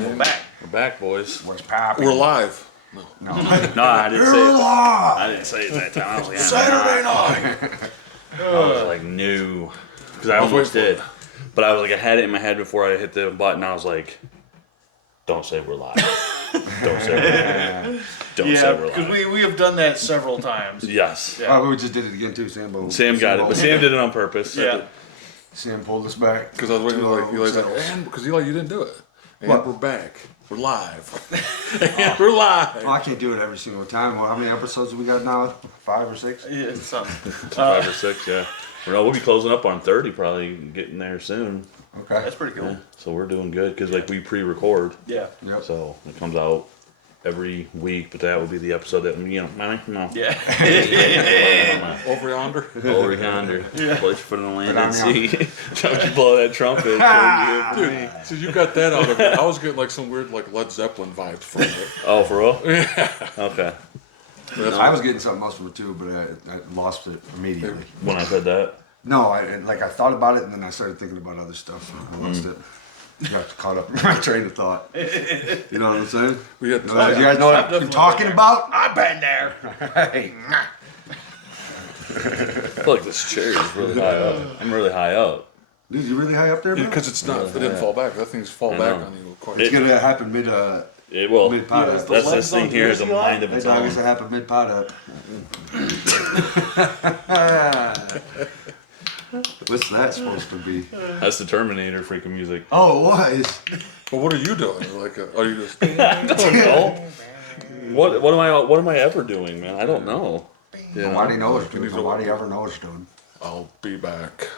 We're back. We're back, boys. What's popping? We're live. No, I didn't say it. I didn't say it that time. I was like, Saturday night. I was like, no. Because I almost did. But I was like, I had it in my head before I hit the button. I was like, don't say we're live. Don't say we're live. Don't say we're live. Because we have done that several times. Yes. Yeah. Oh, we just did it again too, Sam. Sam got it, but Sam did it on purpose. Yeah. Sam pulled us back. Because I was waiting for Eli's like, and because Eli, you didn't do it. And What? we're back. We're live. And we're live. Oh, I can't do it every single time. Well, how many episodes have we got now? 5 or 6? Yeah, it's something. 5 or 6, yeah. We'll be closing up on 30 probably, getting there soon. Okay. That's pretty cool. Yeah. So we're doing good because like we pre-record. Yeah. Yep. So it comes out every week, but that will be the episode that, Yeah. Over yonder. over yonder. Yeah. Place for the land But and sea. Don't you blow that trumpet. Dude, so you got that out of it. I was getting like some weird like Led Zeppelin vibes from it. Oh, for real? Yeah. Okay. I was getting something else from it too, but I lost it immediately. When I said that. No, I thought about it and then I started thinking about other stuff. And I lost it. Got caught up in my train of thought. You know what I'm saying? We had You guys know what I'm talking about? I've been there. Hey. I feel like this chair is really high up. I'm really high up. Dude, you really high up there, man? because it's not. It didn't fall back. That thing's fall I back know. on you. Quite. It's gonna happen mid It will. mid pod Yeah, up. That's legs this thing on here is a Jersey line? mind of Hey its dog, own. it's gonna happen mid pod up. What's that supposed to be? That's the Terminator freaking music. Oh, it was. But what are you doing? Like, are you just? I don't know. What am I ever doing, man? I don't know. You know? Nobody knows, dude. Nobody ever knows, dude. I'll be back.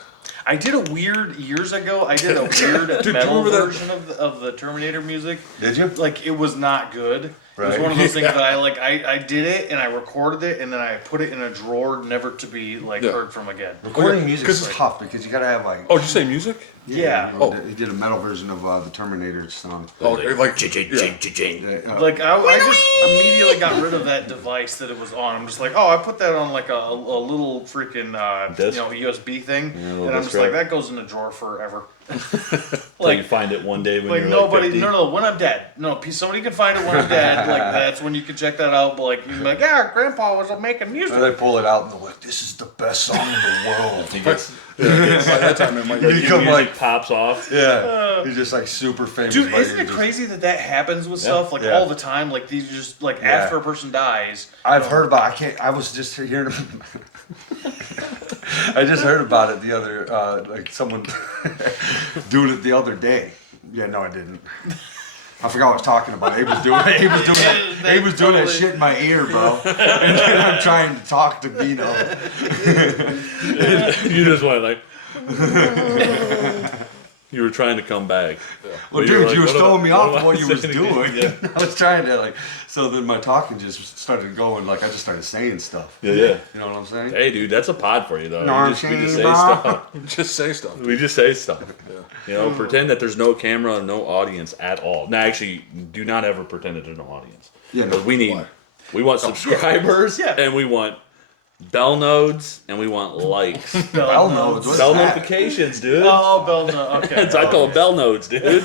I did a weird years ago. I did a weird you metal remember that- version of the Terminator music. Did you? Like it was not good. It was Right. one of those things that I did it and I recorded it and then I put it in a drawer, never to be like Yeah. heard from again. Recording music is 'cause- tough because you gotta have like. Oh, did you say music? Yeah. He did a metal version of the Terminator song. Oh, like Yeah, Like I just immediately got rid of that device that it was on. I'm just like, oh, I put that on like a little freaking Disc? USB thing, little and I'm disc just like, drive. that goes in a drawer forever. So you find it one day when Like you're nobody, like 50. no, when I'm dead. No, somebody can find it when I'm dead. Like that's when you can check that out. But like you're like, yeah, Grandpa was making music. And they pull it out and they're like, "This is the best song in the world." He gets, By that time, it might. You the come music like- pops off. Yeah, he's just like super famous. Dude, but isn't you're it just- crazy that happens with stuff like Yeah. all the time? Like these just like Yeah. after a person dies. I've heard about. I was just hearing. I just heard about it the other, like someone doing it the other day. Yeah, no, I didn't. I forgot what I was talking about. He was doing that shit in my ear, bro. And then I'm trying to talk to Bino. You just went like. You were trying to come back. Well, But dude, like, you were what am throwing me what off am of I what you was saying doing. again? Yeah. I was trying to like, so then my talking just started going. Like I just started saying stuff. Yeah. You know what I'm saying? Hey, dude, that's a pod for you, though. No, We just say bro. stuff. Just say stuff. We just say stuff. You know, pretend that there's no camera, no audience at all. No, actually, do not ever pretend that there's no audience. Yeah, no. Because we want subscribers, Yeah. and we want bell nodes, and we want likes. Bell nodes. What's Bell that? notifications, dude. Oh, Bell no, okay. I call them bell nodes, dude.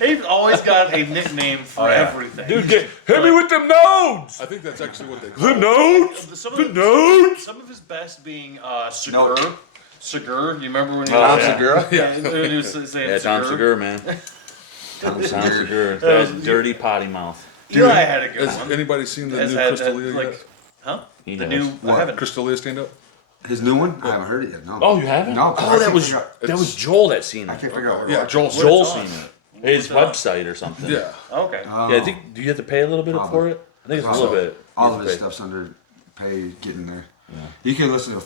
He's always got a nickname for everything. Dude, hit me with them nodes. I think that's actually what they call The it. nodes. Some of The the- nodes. Some of his best being No. Segura. Segura, you remember when he Tom was Segura? Yeah, when he was saying Yeah, Tom Segura, man. Tom Tom Segura. Segura. That dirty potty mouth. Eli had a good Has one. anybody seen the Has new had, Crystalia like, yet? huh? He The does. new, I What? haven't. Crystalia stand up? His new one? I haven't heard it yet. No. Oh, you haven't? No. Oh, that was Joel that seen I it. can't figure out. What Yeah, Joel. Joel What's it seen on? it. His What's it on? website or something. Yeah. Okay. Oh. Yeah, I think. Do you have to pay a little bit Probably. for it? I think it's a little bit. All You of have his to pay. stuff's under pay getting there. You can listen to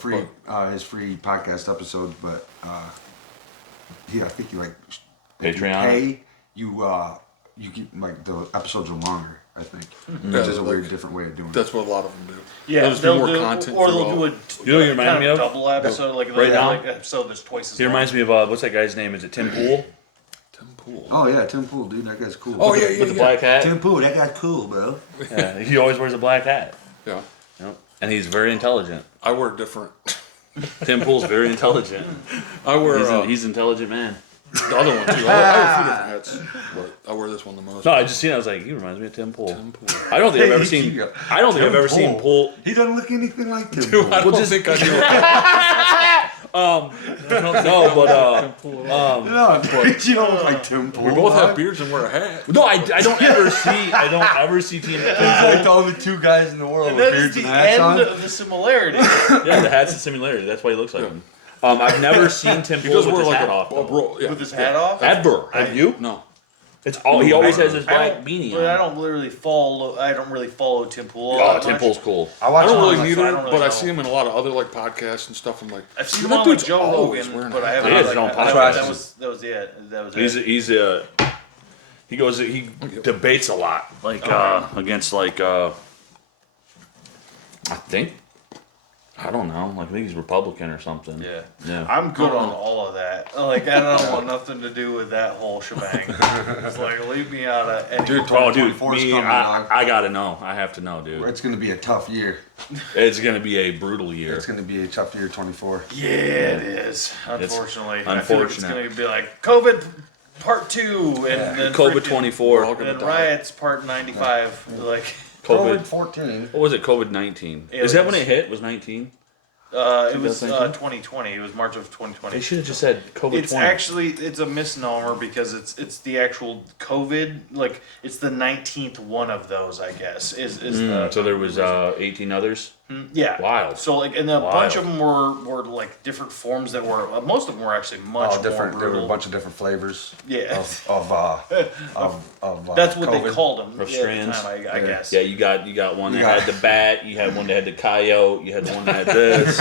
his free podcast episodes, but I think you like if you Patreon? pay you get like the episodes are longer. I think, which is a weird different way of doing it. That's what a lot of them do. Yeah, There'll just be they'll more do, content or for they'll all. do a You know what you remind kind me of of? double episode, like Right now? like episode that's twice as He long. reminds me of what's that guy's name? Is it Tim Pool Tim Pool. Oh yeah, Tim Pool, dude, that guy's cool. Oh, yeah. with the black hat? Tim Pool, that guy's cool, bro. Yeah, he always wears a black hat. Yeah. Yep. And he's very intelligent. I wear different. Tim Pool's very intelligent. I wear. He's an intelligent man. The other one too. I have a few different hats, but I wear this one the most. No, I just seen it. I was like, he reminds me of Tim Pool. Tim Pool. I don't think I've ever Hey, seen. you- I don't think I've ever seen Pool. He doesn't look anything like Tim. Dude, I Pool. don't think I do. No, but No, dude, you don't look like Tim Pool. We both have dog. beards and wear a hat. no, I don't ever see Tim He's Pool. like the only two guys in the world And with that is beards the and hats end on. of the similarity. Yeah, the hat's a similarity. That's why he looks like him. I've never seen Tim He Pool does with wear his like hat a off. though. bro. Yeah. With his hat off? Ever? Have you? No. It's all. He always has his I black don't, beanie but I on. don't really follow Tim Pool. all Oh, that Tim much. Pool's cool. I watch I don't him really on, so neither, I don't really but I know. see him in a lot of other like podcasts and stuff. I'm like, I've seen him that on like dude's Joe always Rogan, wearing but a I hat. haven't. He has like, his own I- podcast. that was it. That was He's it. he goes he debates a lot like against like I think I don't know like I think he's Republican or something. Yeah. Yeah. I'm good on all of that. Like I don't want nothing to do with that whole shebang. It's like leave me out of any. Dude, Oh, dude, 2024 's me, coming, dog. I gotta know. I have to know, dude. It's gonna be a tough year. It's gonna be a brutal year. It's gonna be a tough year, 24. Yeah, it is. Unfortunately, I feel like it's unfortunate. gonna be like COVID Part 2 and then COVID freaking- 24. We're all and riots Part 95. Like COVID. 14. What was it? COVID 19. Is that when it hit? Was 19? it was 2019? 2020. It was March of They 2020. should have just said COVID It's 20. it's a misnomer because it's the actual COVID. Like it's the 19th one of those, I guess. Is the So there was 18 others. yeah Wild. So like and a Wild. bunch of them were like different forms that were most of them were actually much All different. more There were brutal. a bunch of different flavors. Yeah. Of That's what COVID. they called them Of at the strands. time, I guess. Yeah, you got one that You got- had the bat. You had one that had the coyote. You had the one that had this.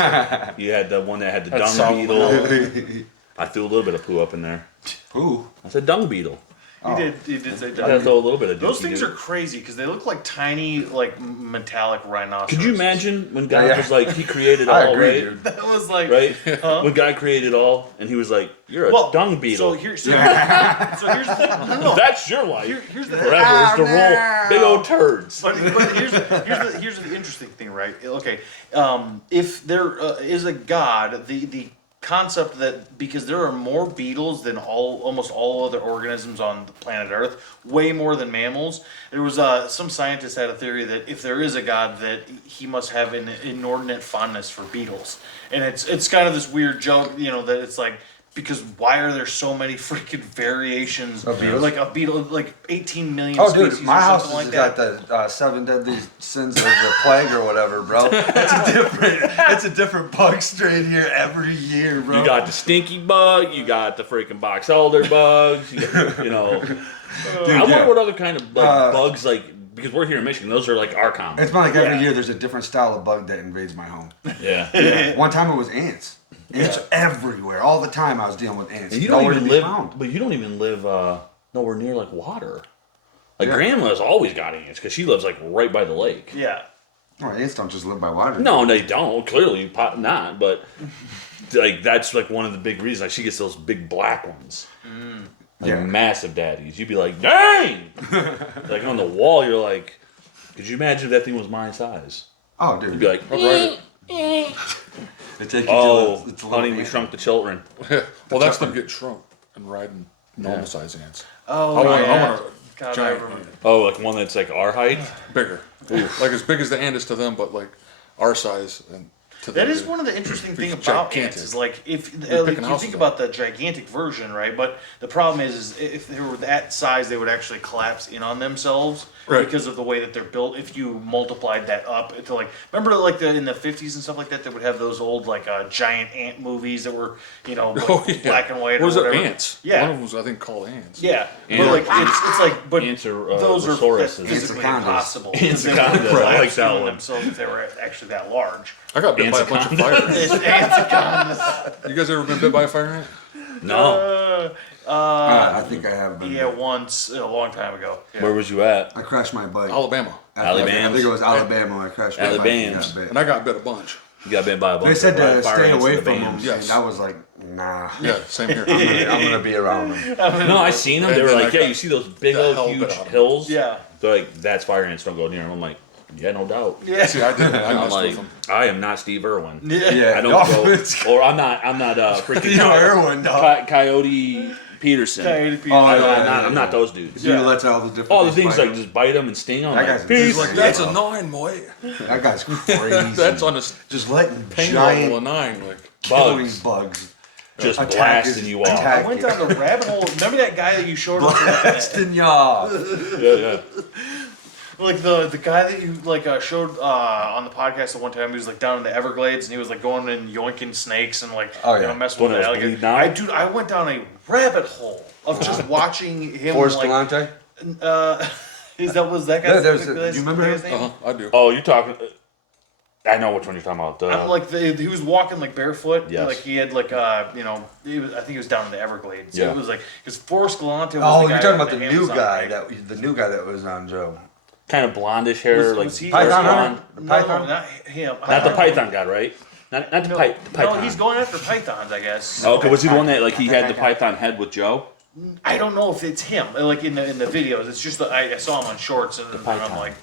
You had the one that had the dung beetle. I threw a little bit of poo up in there. Who? I said dung beetle. He did say I had to throw a little bit of those dookie, things dude. are crazy because they look like tiny, like metallic rhinoceros. Could you imagine when God Yeah. was like, He created I all, agree, right? dude. That was like Right? Huh? When God created all, and He was like, "You're a dung beetle. So here's so here's the thing. No. That's your life. Here's the Forever is to roll big old turds." But here's the interesting thing, right? Okay, if there is a God, the concept that because there are more beetles than almost all other organisms on the planet Earth, way more than mammals. There was some scientists had a theory that if there is a God, that he must have an inordinate fondness for beetles, and it's kind of this weird joke, you know, that it's like. Because why are there so many freaking variations Of beetles? like a beetle, like 18 million Oh, species dude, my or house something has like got that? the 7 deadly sins of the plague or whatever, bro. It's a different bug strain here every year, bro. You got the stinky bug. You got the freaking box elder bugs. You know. I wonder yeah. what other kind of bugs like. Because we're here in Michigan, those are like our common. It's been like every Yeah. year there's a different style of bug that invades my home. Yeah. One time it was ants. Ants everywhere. All the time I was dealing with ants. And you don't Nowhere to even be live, found. but you don't even live nowhere near like water. Like Yeah. Grandma's always got ants because she lives like right by the lake. Yeah. Oh, ants don't just live by water. No, they don't. Clearly, not. But like that's like one of the big reasons. Like she gets those big black ones, like Yeah. massive daddies. You'd be like, dang! Like on the wall, you're like, could you imagine if that thing was my size? Oh, dude. You'd be like, They take you oh, to honey, we shrunk the children. Well, that's them getting shrunk and riding normal size ants. Oh, I want, yeah. I want a God, I giant remember. ant. Oh, like one that's like our height. Bigger. Like as big as the ant is to them, but like our size and to them. That is dude. one of the interesting things Freaking about gigantic. ants is like if They're like, picking you houses think up. about the gigantic version, right? But the problem is if they were that size, they would actually collapse in on themselves Right. because of the way that they're built. If you multiplied that up to like, remember like in the 50s and stuff like that, they would have those old like giant ant movies that were like, Oh, yeah. black and white What was or it? whatever. Ants. Yeah. One of them was, I think, called ants. Yeah, Ant- but like it's like but Ants are those are Rosauruses. that's physically Anacondas. impossible. Anacondas. They would I like collapse that in on one. themselves if they were actually that large. I got bit by a bunch of fire ants. Anacondas. You guys ever been bit by a fire ant? No. I think I have been. Yeah, once a long time ago. Yeah. Where was you at? I crashed my bike. Alabama. I think Alabama. it was Alabama when I crashed my bike. and Alabams. got bit. And I got bit a bunch. You got bit by a bunch They said of to fire stay ants away in the from them. bands. Yes. And I was like, nah. Yeah, same here. I'm gonna be around them. No, I seen them. They And were then like, I yeah, got you see those big the old hell huge bit out of 'em. hills? Yeah. They're like, that's fire ants. Don't go near them. I'm like, yeah, no doubt. Yeah. See, I didn't. I I'm messed with like, them. I am not Steve Irwin. Yeah. Yeah. I don't Oh, go, it's- or I'm not freaking You know, Irwin, dog. coyote Peterson. Coyote Peterson. Oh, I'm not those dudes. Dude, lets out all the different. All the things bite like just bite them and sting them. That Like, guy's peace. he's Like, Yeah. that's a 9, boy. That guy's crazy. That's on his just letting pain level a giant 9. Like, killing bugs. bugs Just attack blasting his- you off. attack I went you. down the rabbit hole. Remember that guy that you showed us? Blasting you off. Yeah. Like the guy that you showed on the podcast at one time, he was like down in the Everglades and he was like going and yoinking snakes and like Oh, yeah. messing One with the that was alligators. bleeding out? I went down a rabbit hole of just watching him. Forrest like, Galante. Was that guy? Yeah, do you remember him? name? I do. Oh, you're talking. I know which one you're talking about. I'm like he was walking like barefoot. Yes. Like he had like I think he was down in the Everglades. Yeah. It was like because Forrest Galante was Oh, the guy you're talking with about the new Amazon guy ring. the new guy that was on Joe. kind of blondish hair, Was like he- Python blonde. Hunter? The No, Python? not him. Not the Python guy, right? Not the, No, the Python. no, he's going after pythons, I guess. Oh, okay, was he the one that like he had the Python head with Joe? I don't know if it's him. Like in the videos, it's just that I saw him on shorts, and I'm Python. like,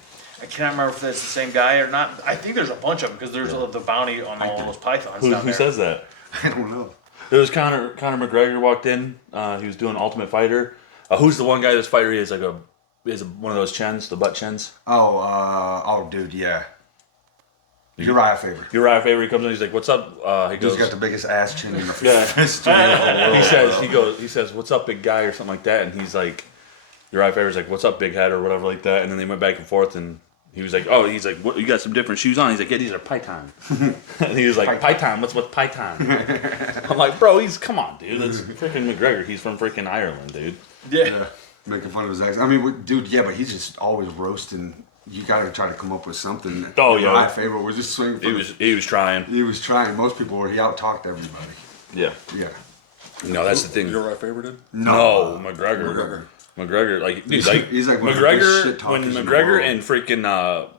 I cannot remember if that's the same guy or not. I think there's a bunch of them because there's the bounty on all those pythons Who down there. says that? I don't know. It was Conor McGregor walked in. He was doing Ultimate Fighter. Who's the one guy that's fighter? He has one of those chins, the butt chins. Oh, dude, yeah. Uriah Faber. Uriah Faber, he comes in, he's like, "What's up?" He He's goes, got the biggest ass chin in the Yeah. history of the world. he says, "What's up, big guy?" or something like that, and he's like, Uriah Faber's like, "What's up, big head?" or whatever like that, and then they went back and forth, and he was like, "Oh," he's like, "What? You got some different shoes on?" He's like, "Yeah, these are Python." And he was like, "Python? What's Python?" I'm like, "Bro, come on, dude. That's freaking McGregor. He's from freaking Ireland, dude." Yeah. Making fun of his accent. I mean, dude, yeah, but he's just always roasting. You gotta try to come up with something. Oh, yeah. Uriah Faber was just swinging. He was trying. He was trying. Most people were. He out talked everybody. Yeah. Yeah. No, that's the thing. Uriah Faber did? No, McGregor, like, dude, like, He's like one of the biggest shit McGregor, when talkers in the McGregor world. and freaking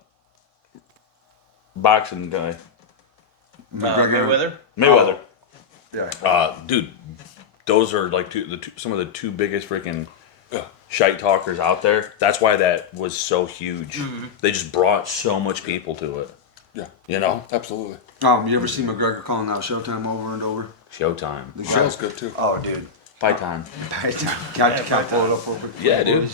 boxing guy, Mayweather. Yeah. dude, those are like some of the two biggest freaking shite talkers out there. That's why that was so huge. They just brought so much people to it. Yeah. You know, Absolutely. You ever see McGregor calling out Showtime over and over? Showtime, The guy- Show's good too. Oh, dude. Python. Can I pull it up real quick? Yeah, dude.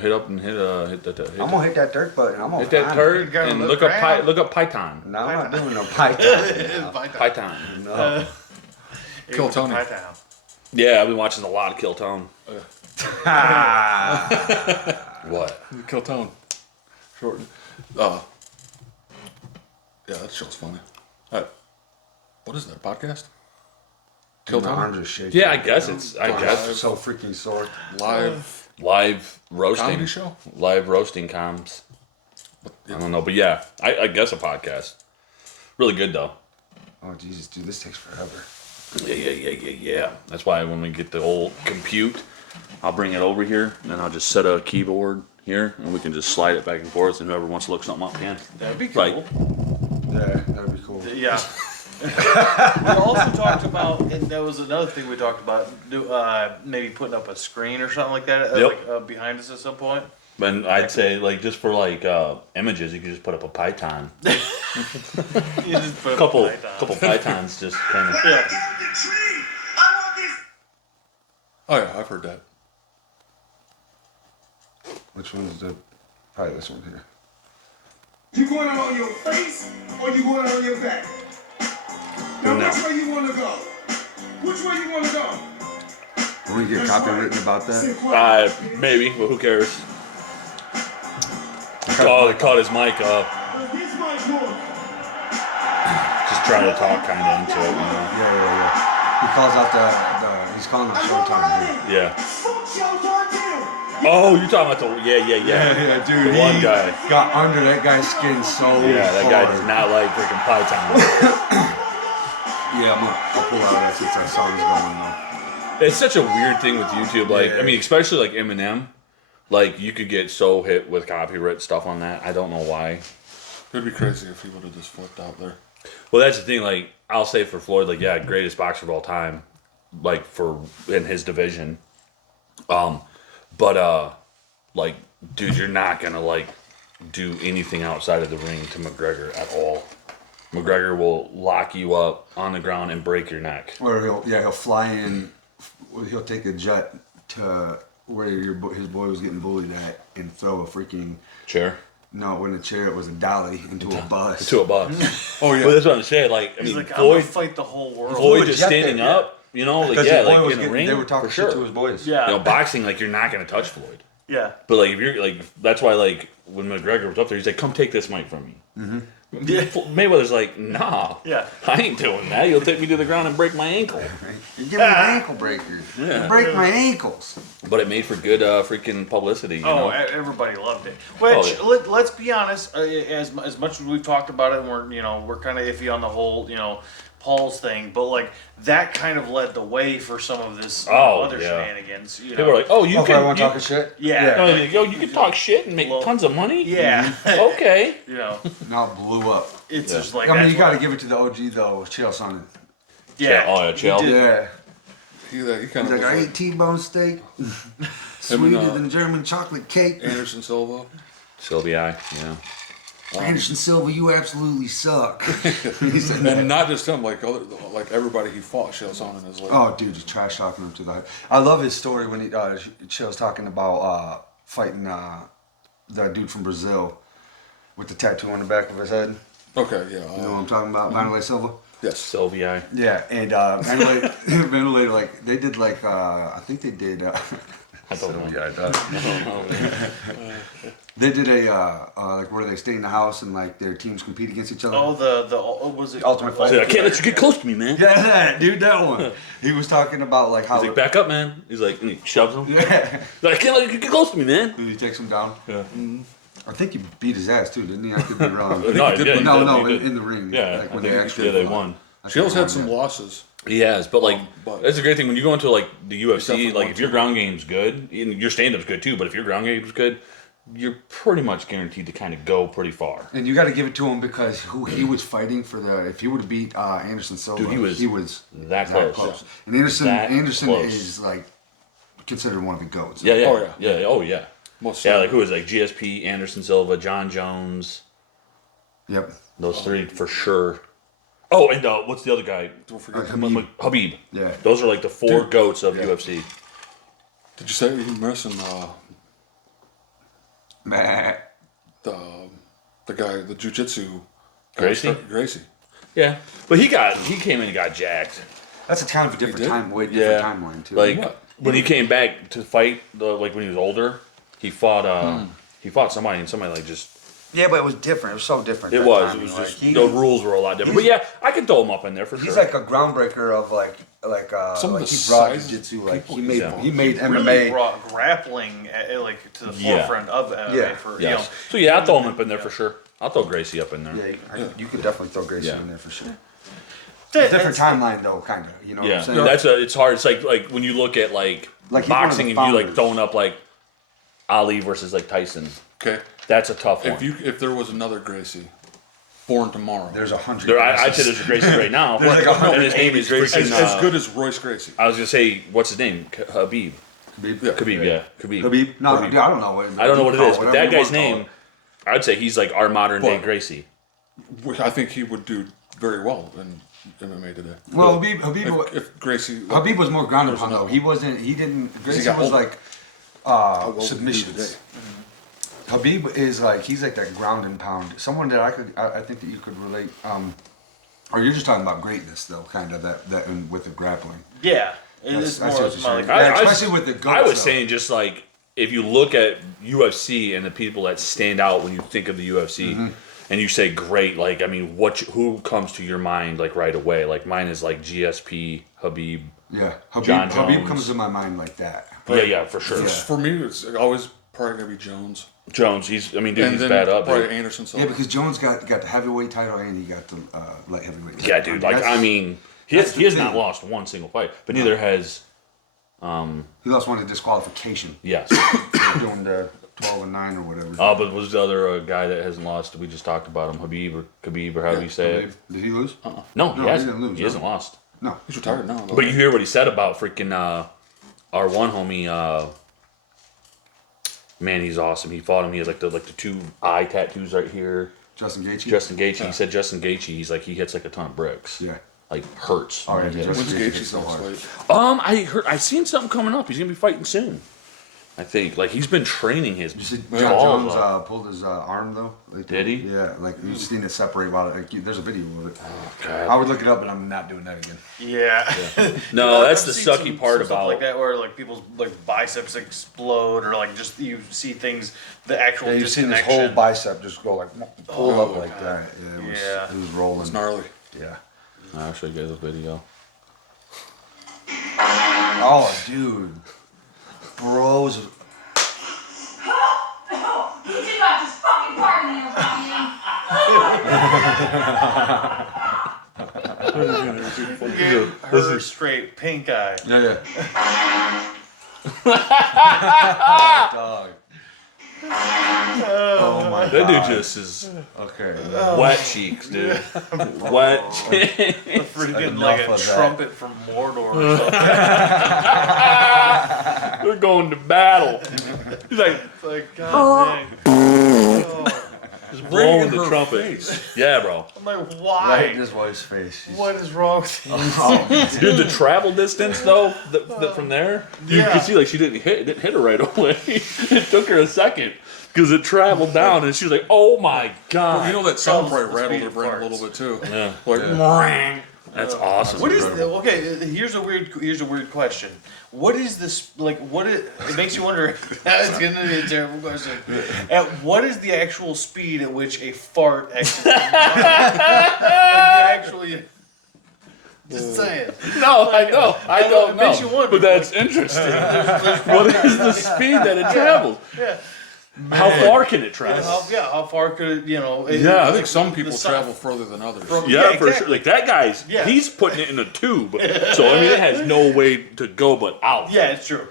Hit up and hit I'm gonna hit that dirt button. I'm gonna hit that find turd gotta and look look around. up Python. it. No, I'm not doing no Python. Python. No. Kill Tony. Python. Yeah, I've been watching a lot of Kill Tone. What? Kill Tone. Short. Yeah, that show's funny. What is that, podcast? Kill My Tone? arms are shaking. Yeah, I guess it's. I guess I'm so freaking sore. Live live roasting. comedy show? Live roasting comms. I don't know, but yeah, I guess a podcast. Really good though. Oh Jesus, dude, this takes forever. Yeah. That's why when we get the old compute, I'll bring it over here and I'll just set a keyboard here and we can just slide it back and forth and whoever wants to look something up can. That'd be cool. Right. Yeah, that'd be cool. Yeah. We also talked about, and that was another thing we talked about, maybe putting up a screen or something like that, Yep. behind us at some point. But I'd say like just for like images, you could just put up a Python. You just put up a couple Python. Pythons just kind of. Yeah. Oh yeah, I've heard that. Which one's the? Probably this one here. You going out on your face or you going out on your back? Now No. which way you want to go? Which way you want to go? Will we get copywritten about that? Sit quiet. Maybe, but who cares? Oh, they caught his mic up. Here's my book. Just trying to talk kind of into it, you know? Yeah. He calls out he's calling out Showtime. Here. Yeah. Fuck Showtime too. Oh, you're talking about the Yeah, dude. The one he guy. got under that guy's skin so Yeah, that guy hard. does not like freaking Python. Yeah, I'll pull out that since that song's going though. It's such a weird thing with YouTube. Like, Yeah. I mean, especially like Eminem. Like, you could get so hit with copyright stuff on that. I don't know why. It'd be crazy if he would have just flipped out there. Well, that's the thing. Like, I'll say for Floyd, like, yeah, greatest boxer of all time. Like, in his division. But like, dude, you're not gonna like do anything outside of the ring to McGregor at all. McGregor will lock you up on the ground and break your neck. Or he'll fly in he'll take a jet to where his boy was getting bullied at and throw a freaking Chair no, it wasn't a chair, it was a dolly into a bus. to a bus. Oh yeah. But that's what I'm saying. Like, I He's mean, like, I'm gonna Floyd, fight the whole world. Floyd would just jet there, standing yeah. up. You know, like Because yeah, his boy like was in the getting, ring. they were talking for shit sure. to his boys. Yeah. You know, boxing, like you're not gonna touch Floyd. Yeah. But like if you're like, that's why like when McGregor was up there, he's like, "Come take this mic from me." Yeah. Mayweather's like, "Nah, Yeah. I ain't doing that. You'll take me to the ground and break my ankle." You give me an ankle breaker. Yeah. You break my ankles. But it made for good freaking publicity. You Oh, know? everybody loved it. Which Oh, let's be honest, as much as we've talked about it, and we're kind of iffy on the whole Paul's thing, but like that kind of led the way for some of this other yeah. shenanigans. People were like, "Oh, you Okay, I can." want You, talking shit. Yeah. yo, you can talk shit and make Well, tons of money. yeah, Okay. Now it blew up. it's Yeah. just like I mean, that's you got to what- give it to the OG though, Chael Sonnen. yeah. Oh yeah, Chael. He did. Yeah. He kind He's of like, I ate T-bone steak, Him sweeter and, than German chocolate cake. Anderson Silva. Sylvia, yeah. Anderson Silva, you absolutely suck. He said that. And not just him, like everybody he fought, Chael Sonnen is like. Oh, dude, just trash talking him to the. I love his story when he Chael's talking about fighting that dude from Brazil with the tattoo on the back of his head. Okay, yeah. You know what I'm talking about, Vanderlei Silva. Yes. Sylvia. Yeah, and Vanderlei, like they did like I think they did. I don't know. Yeah, it does. They did a like where they stay in the house and like their teams compete against each other. Oh, was it Ultimate Fighter. He's like, I can't let you get close to me, man. Yeah, that dude, that one. He was talking about like how He's like, back up, man. He's like, and he shoves him. yeah, He's like, I can't let you get close to me, man. he takes him down. Yeah. I think he beat his ass too, didn't he? I could be wrong. No, he did, yeah, but no, he no, did. in the ring. Yeah, like I when think they actually they fought. won. I think Chael's they had won, some yeah. losses. He has, but like but- that's a great thing when you go into like the UFC. definitely Like won if your too. ground game's good, and your stand-up's good too. But if your ground game's good, you're pretty much guaranteed to kind of go pretty far. And you got to give it to him because who he was fighting for the. If he would have beat Anderson Silva, Dude, he was that that close. close. And Anderson That Anderson close. is like considered one of the goats. Yeah, yeah, Oh, yeah. yeah. Oh yeah. Most Yeah, like who is like GSP, Anderson Silva, John Jones. Yep. Those three for sure. Oh, and what's the other guy? Don't forget. Habib. Yeah. Those are like the four Dude. goats of Yeah. UFC. Did you say you're missing Meh. the guy, the jujitsu Gracie? Gracie. Yeah, but he came in and got jacked. That's a kind of a different did? time, way different Yeah, timeline too. like What? when he came back to fight, like when he was older, he fought somebody and somebody like just. yeah, but it was different. It was so different. It that was. time. It was Like, just he- the rules were a lot different. But yeah, I can throw him up in there for He's sure. like a groundbreaker of Some of like the he brought size jiu-jitsu. Like people he he's made fought. he made Really MMA. brought grappling like to the Yeah. forefront of MMA Yeah. for yes. So yeah, I'll throw him up in there for sure. I'll throw Gracie up in there. Yeah, you could definitely throw Gracie Yeah. in there for sure. That- Different that's- timeline though, kind of. You know Yeah, what I'm saying? it's hard. It's like when you look at like Like, he's one of boxing the and you like founders. throwing up like Ali versus like Tyson. Okay. That's a tough one. If there was another Gracie born tomorrow, There's 100. There, I'd Gracies. say there's a Gracie right now. There's like and his name is 180 Gracie. as good as Royce Gracie. I was gonna say, what's his name? Habib. Khabib. Yeah. Khabib, yeah. Khabib. Khabib? No, Khabib. dude, I don't know what. I don't know what it is, but whatever that you guy's wanna call name, it. I'd say he's like our modern day But- Gracie. Which I think he would do very well in MMA today. Well, Habib, If Gracie, Habib was more ground and There's pound though. another He wasn't. He didn't. Gracie got was older. like how well did he do submissions. today? Habib is like he's like that ground and pound. Someone that I think that you could relate. Or you're just talking about greatness though, kind of that and with the grappling. Yeah, it is I see more what of you're my saying. like. Yeah, I- especially with the goats. I was though. saying just like if you look at UFC and the people that stand out when you think of the UFC, Mm-hmm. and you say great, like I mean, who comes to your mind like right away? Like mine is like GSP, Habib. Yeah, Habib, John Habib Jones. comes to my mind like that. Yeah, for sure. Yeah. For me, it's always probably gonna be Jones, Jones, he's and he's then bad up. probably Dude. Anderson Silva. Yeah, because Jones got the heavyweight title and he got the light heavyweight. Yeah, title. dude. Like That's- I mean, he that's has, the he has thing. not lost one single fight, but neither has he lost one to disqualification. yes. For doing the 12-9 or whatever. But was the other guy that hasn't lost? We just talked about him, Khabib or however you say Habib. it. Did he lose? No, he No, he hasn't. didn't lose, He no. hasn't lost. No. He's retired now. Though. But you hear what he said about freaking our one homie. Man, he's awesome. He fought him. He has like the two eye tattoos right here. Justin Gaethje. Justin Gaethje. He said Justin Gaethje. He's like he hits like a ton of bricks. Yeah. like hurts. Oh, yeah, When's Gaethje Gaethje's so hard. next fight? I seen something coming up. He's gonna be fighting soon. I think like he's been training his You see, balls John Jones up. pulled his arm though. Like, Did he? Yeah, like you seen it separate while there's a video of it. God. I would look it up, but I'm not doing that again. Yeah. No, that's I've the seen sucky part stuff about like that, where like people's like biceps explode, or like just you see things, the actual Yeah, you've seen this disconnection. whole bicep just go like pull up like that. Yeah, Yeah. it was rolling. It's gnarly. Yeah. I'll show you guys a video. Oh, dude, bros. You did not just fucking pardon me, Her straight pink eye. Yeah, dog. Oh my That god. dude just is Okay. wet cheeks, dude. Wet cheeks. Freaking Enough like a of that. trumpet from Mordor or something. We're going to battle. He's like It's like, God dang. just blowing in the her trumpet. face. Yeah, bro. I'm like, Right in why? this wife's face. She's- What is wrong with you? Oh, Dude, the travel distance though, from there, you Yeah. can see like she didn't hit her right away. It took her a second because it traveled down, and she was like, "Oh my god!" You know that sound Tells probably the rattled speed her of brain a farts. little bit too. Yeah. Like, Yeah. That's awesome. What is okay? Here's a weird question. What is this like? What is, it makes you wonder? That's gonna be a terrible question. At what is the actual speed at which a fart exits? Like actually, just saying. No, I know. I don't It makes know. you wonder, But that's interesting. What is the speed that it travels? Yeah. How far can it travel? How far could it, yeah, I think some people the sound- travel further than others. From- Yeah, Yeah, for exactly. sure. Like that guy's, Yeah. he's putting it in a tube. So I mean, it has no way to go but out. Yeah, it's true.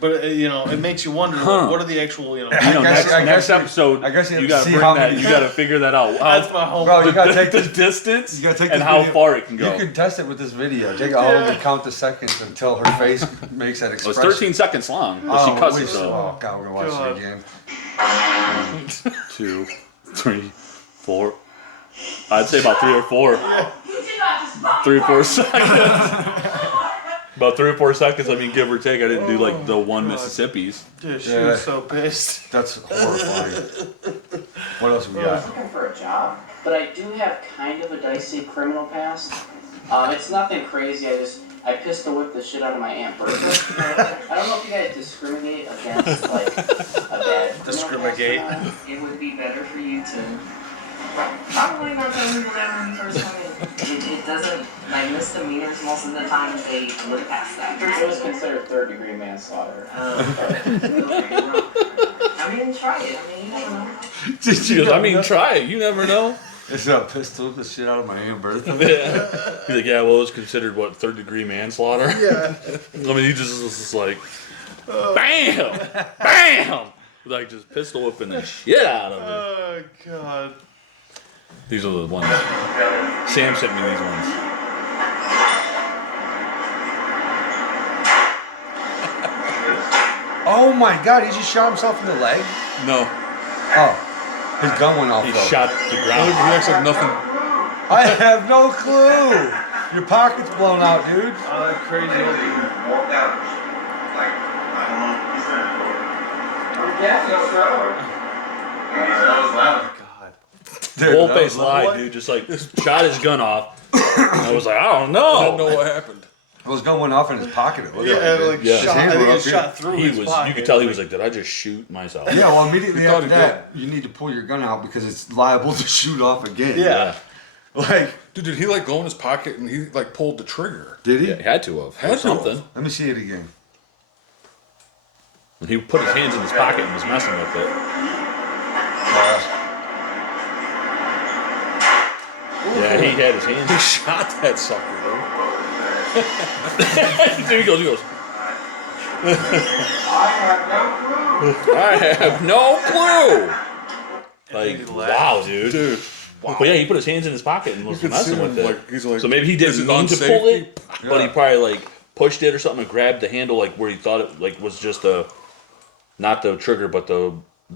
But it makes you wonder what are the actual You know, I guess next you- episode, I guess you have you to gotta see bring how that. many- You gotta figure that out. That's my whole. Bro, you gotta take the this. distance You gotta take and this how video- far it can go. You can test it with this video. Take all of and count the seconds until her face makes that Well, it's expression. 13 seconds long. But Oh, she cusses wait, though. oh god, we're gonna watch God. it again. 2, 3, 4. I'd say about 3 or 4. You did not just fucking 3 or 4 pardon me. seconds. About 3 or 4 seconds. I mean, give or take. I didn't do like the one Mississippi's. Dude, she Yeah. was so pissed. That's horrifying. What else we got? Looking for a job, but I do have kind of a dicey criminal past. It's nothing crazy. I pistol whipped the shit out of my Aunt Bertha. I don't know if you guys discriminate against like a bad criminal Discriminate. past or not. It would be better for you to probably not tell people that when you first come in. It doesn't, like misdemeanors most of the time, they look past that. It was considered third-degree manslaughter. I mean, try it. I mean, you never know. She goes, I mean, try it. You never know. It's a pistol the shit out of my Aunt Bertha. He's like, yeah, well, it was considered what, 3rd-degree manslaughter? Yeah. I mean, he just was just like, bam, bam, like just pistol whipping the shit out of her. Oh God. These are the ones. Sam sent me these ones. Oh my god, he just shot himself in the leg? No, Oh. His gun went off He though. shot the he ground. acts like nothing. I have no clue. Your pocket's blown out, dude. Oh, that crazy old dude. Walked out. Like, I don't know. That was loud. God. Dude, Whole that face was- lie, dude. Just like shot his gun off. I was like, I don't I don't know. know what happened. Well, his gun went off in his pocket. It looked Yeah, like, like dude. Yeah. His shot. I hands think were it up here. shot through He his was. pocket. You could tell he was like, did I just shoot myself? Yeah, well, immediately He thought after he that, you need to pull your gun out because it's liable to shoot off again. Yeah. Like, Dude, did he like go in his pocket and he like pulled the trigger? did he? Yeah, he had to have. Had Or to something. have. Let me see it again. And he put his hands in his pocket and was messing with it. Yeah, he had his He hands. shot that sucker, though. There he goes. I have no clue. Like, wow, dude. Dude, But yeah, he put his hands in his pocket and was you could see messing him with it. like he's like. So maybe he is didn't it mean to unsafe? pull it, but he Yeah. probably like pushed it or something and grabbed the handle like where he thought it like was just not the trigger but the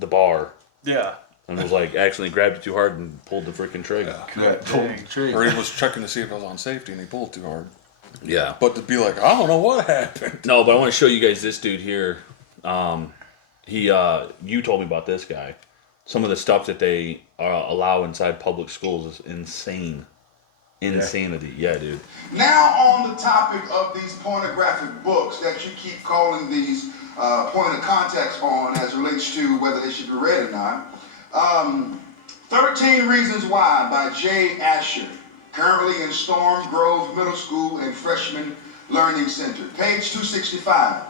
bar. Yeah. and was like accidentally grabbed it too hard and pulled the freaking trigger. Yeah, pulling the tree. Or he was checking to see if it was on safety and he pulled too hard. Yeah. But to be like, I don't know what happened. No, but I want to show you guys this dude here. You told me about this guy. Some of the stuff that they allow inside public schools is insane. Insanity. Yeah, dude. Now on the topic of these pornographic books that you keep calling these point of contacts on as relates to whether they should be read or not. 13 Reasons Why by Jay Asher, currently in Storm Grove Middle School and Freshman Learning Center. Page 265.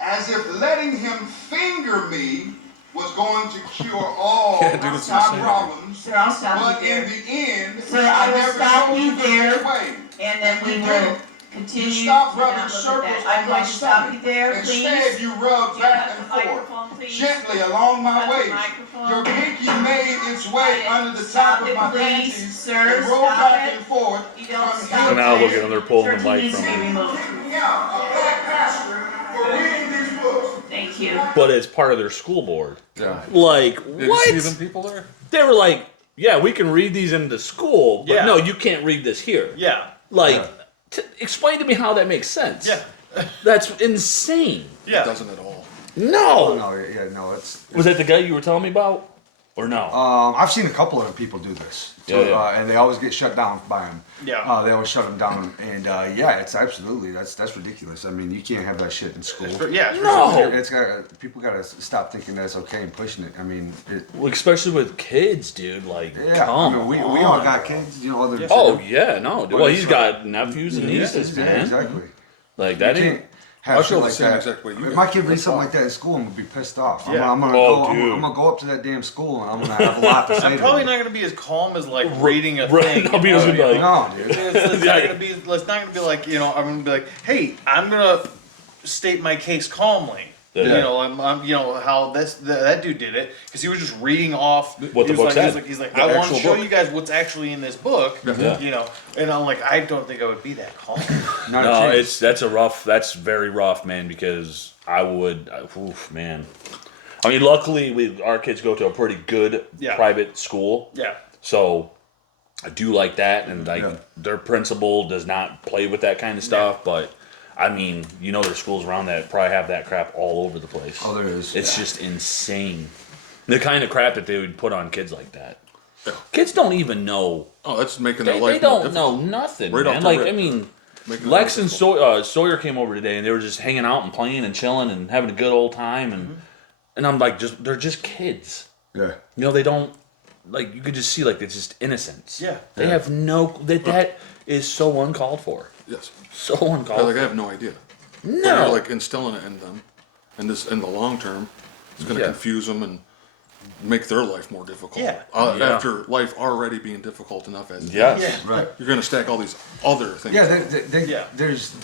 As if letting him finger me was going to cure all Yeah, dude, it's top insane. problems. Sir, I'll stop But you in there. the end, Sir, I will never stop told you you there. this way. And then we You will didn't. continue You to stop not rubbing look circles at that. I'm on going my to stop you stomach. there, Instead, please. you rub Get back up and the forth, microphone, please. gently along my Up the waist. microphone. Your pinky made its way under the top of my Stop it, please. panties Sir, and rolled stop back it. and forth You don't from stop here So now it. look at them, they're pulling the 13 mic needs from to be him. removed. out a black pastor for reading these books. Thank you. But it's part of their school board. Yeah. Like, Did you what? see them people there? They were like, yeah, we can read these into school, but Yeah. no, you can't read this here. Yeah. Like, explain to me how that makes sense. Yeah. That's insane. Yeah. It doesn't at all. No. No, yeah, no, it's. Was that the guy you were telling me about? Or no? I've seen a couple of people do this, Yeah. and they always get shut down by him. Yeah. They always shut them down, and yeah, it's absolutely that's ridiculous. I mean, you can't have that shit in school. Yeah. No. It's got people got to stop thinking that's okay and pushing it. I mean, Well, especially with kids, dude. Like, yeah, come I mean, we on, all got bro. kids, you know. Other Oh yeah, no. Dude. Well, Well, it's he's like- got nephews and nieces, yeah, man. exactly. Like You that can't ain't. have I shit feel the like same that. exact way you If do. my kid reads something like that in school, I'm gonna be pissed off. Yeah. I'm gonna Oh, go. dude. I'm gonna go up to that damn school and I'm gonna have a lot to say. I'm to probably them. not gonna be as calm as like reading a Right, thing. I'll be just gonna be like, No, dude. It's not gonna be. It's not gonna be like, you know. I'm gonna be like, hey, I'm gonna state my case calmly. Yeah. You know, I'm you know how that dude did it because he was just reading off What the he was book like, said. He's like, The I want to actual show book. you guys what's actually in this book. Yeah. You know, and I'm like, I don't think I would be that calm. Not a No, chance. that's very rough, man. Because I would, oof, man. I mean, luckily our kids go to a pretty good Yeah. private school, Yeah. so I do like that, and like Yeah. their principal does not play with that kind of stuff. But I mean, you know, there's schools around that probably have that crap all over the place. Oh, there is. It's just insane. The kind of crap that they would put on kids like that. Yeah. Kids don't even know. Oh, that's making their They life don't more know difficult. nothing, Right off man. the Like, rip. I mean, Making it Lex more and difficult. Sawyer came over today, and they were just hanging out and playing and chilling and having a good old time, and I'm like, they're just kids. Yeah. You know, they don't like. You could just see like it's just innocence. Yeah. They have no that is so uncalled for. Yes. So uncalled. Like I for. have no idea. No. They're like instilling it in them, and this in the long term, it's going to Yeah. confuse them and make their life more difficult. Yeah. Yeah. After life already being difficult enough as it Yes. is. Yeah. Right. You're going to stack all these other things. Yeah, on they, Yeah. there's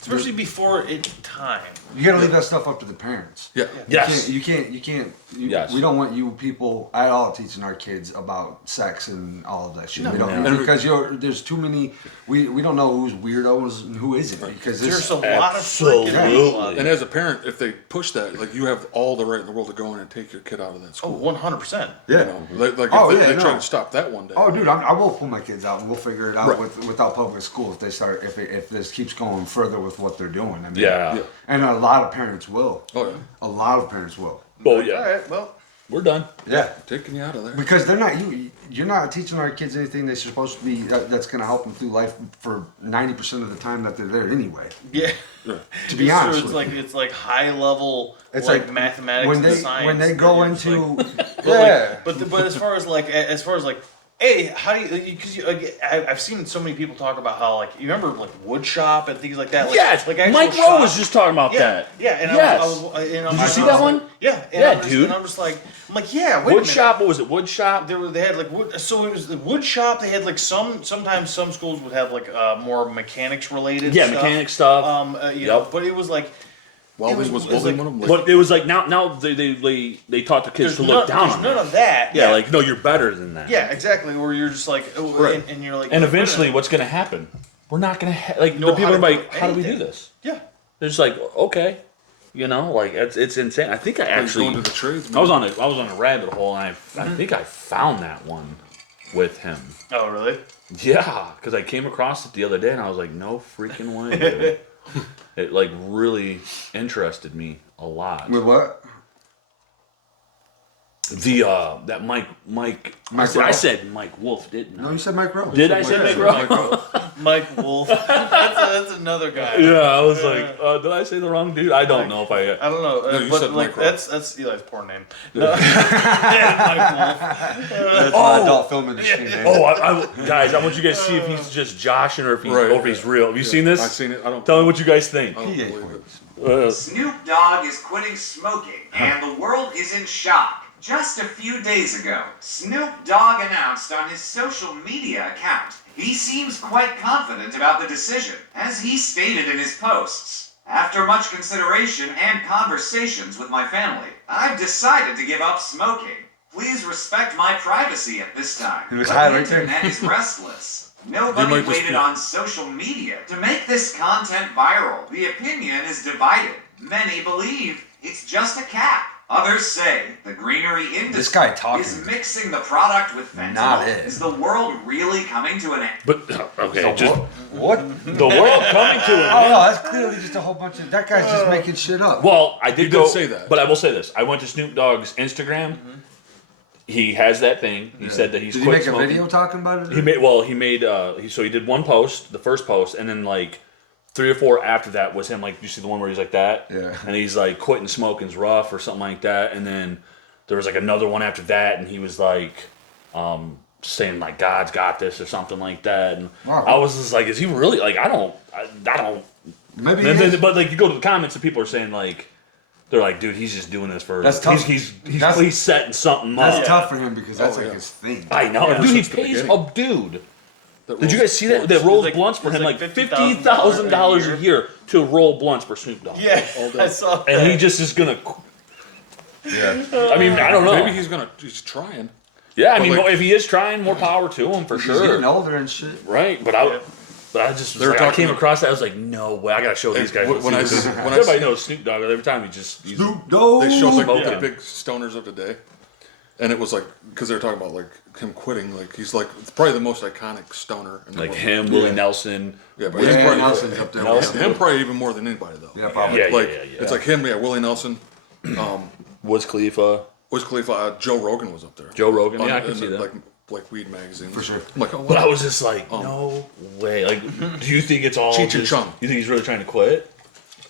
Especially before it's time. you gotta leave that stuff up to the parents. Yeah. Yes. You can't. Yes. We don't want you people at all teaching our kids about sex and all of that shit. We don't No. because there's too many. We don't know who's weirdos and who isn't because There's this. a lot of freaking people out And there. as a parent, if they push that, like you have all the right in the world to go in and take your kid out of that Oh, school. 100%. Yeah. You know, like if Oh, they, yeah, they try no. to stop that one day. Oh, dude, I will pull my kids out and we'll figure it out Right. without public school if they start if this keeps going further with what they're doing. I mean, Yeah. Yeah. And a lot of parents will. Oh yeah, A lot of parents will. Oh All yeah. right. Well, We're done. Yeah. taking you out of there. Because they're not you're not teaching our kids anything they're supposed to be that's going to help them through life for 90% of the time that they're there anyway. yeah. To be honest it's with like you. it's like high level It's like, like mathematics when and they science. when they that go you're just into like, but yeah. but as far as like hey, how do you because I've seen so many people talk about how like you remember like wood shop and things like that. Like, Yes. like actual Mike Rowe shop. was just talking about Yeah, that. yeah, and Yes. I was and I'm Did you see I that was one? like, yeah, and Yeah, I'm just, dude. And I'm like, yeah, wait a Wood minute. shop. What was it? Wood shop. They had like wood, so it was the wood shop. They had like sometimes some schools would have like more mechanics related. Yeah, stuff. mechanic stuff. You know, Yep. but it was like Welding was welding one of them. But it was like now they taught the kids there's to look down there's on none that. of that. Yeah, like no, you're better than that. yeah, exactly. Where you're just like, oh, Right. and you're like, And wait a eventually, minute. what's going to happen? We're not going to like Know the people how are to like, do how do we do anything. this? Yeah, They're just like, okay, You know, like it's insane. I think I Like actually going to the trades. I was on a rabbit hole, and I think I found that one with him. Oh, really? Yeah, because I came across it the other day, and I was like, no freaking way, dude. It like really interested me a lot. With what? The that Mike I Rowe? said Mike Wolf, didn't I? No, you said Mike Rose. Did I say Mike Rowe? Mike Wolf. That's another guy. Yeah, I was like, did I say the wrong dude? I don't know if I. I don't know. No, you but said like Mike Rowe. that's Eli's porn name. No. Mike Wolf. That's my adult film industry name. Oh, guys, I want you guys to see if he's just joshing or if he's Right, or if he's real. Have you seen this? I've seen it. I don't. Tell me what you guys think. I don't He ain't believe it. Snoop Dogg is quitting smoking, and the world is in shock. Just a few days ago, Snoop Dogg announced on his social media account he seems quite confident about the decision, as he stated in his posts. After much consideration and conversations with my family, I've decided to give up smoking. Please respect my privacy at this time. He was But high the right there. internet is restless. They Nobody might just waited be- on social media to make this content viral. The opinion is divided. Many believe it's just a cap. Others say the greenery industry This guy talking. is mixing the product with fentanyl. Not it. Is the world really coming to an end? But okay, just What? the world coming to Oh it. no, that's clearly just a whole bunch of. That guy's just making shit up. Well, I did did go say that. but I will say this: I went to Snoop Dogg's Instagram. He has that thing. He said that he's Did he quit make a smoking. video talking about it? He made so he did one post, the first post, and then like 3 or 4 after that was him like, you see the one where he's like that? Yeah. And he's like, quitting smoking's rough or something like that. And then there was like another one after that, and he was like saying like God's got this or something like that. And Wow. I was just like, is he really like I don't Maybe. and he is. then, but like you go to the comments and people are saying like they're like, dude, he's just doing this for That's tough. He's That's- setting something That's up. tough for him because that's Oh, like yeah. his thing. I know, Yeah, dude. He since the pays beginning. a dude. That Did you rolls guys see that? blunts. That rolls like- blunts for it's him like like $50,000 $50,000 a a year to roll blunts for Snoop Dogg. Yeah, Oh, I saw that. And he just is gonna. Yeah. I mean, I don't know. Maybe he's trying. Yeah, I but mean, like- if he is trying, more power to him for He's getting sure. older and shit. Right, but I just They were I talking came about- across that. I was like, no way! I gotta show these guys. when I this. when I Everybody knows Snoop Dogg. Every time he's Snoop Dogg. they showed like Smoking. the big stoners of the day, and it was like because they were talking about like him quitting. Like he's like probably the most iconic stoner. In the like world. him, Willie Nelson. Yeah, but he's Yeah, probably Nelson's up there. Nelson. with him. him probably even more than anybody though. Yeah, probably. Yeah, Like yeah. it's like him, yeah, Willie Nelson, Wiz Khalifa, Wiz Khalifa, Joe Rogan was up there. Joe Rogan. On- Yeah, I can in see the, that. Like Weed magazine For sure. I'm like, oh, But I wow. was just like, no way. Like, do you think it's all? Cheech and just- Chong. You think he's really trying to quit?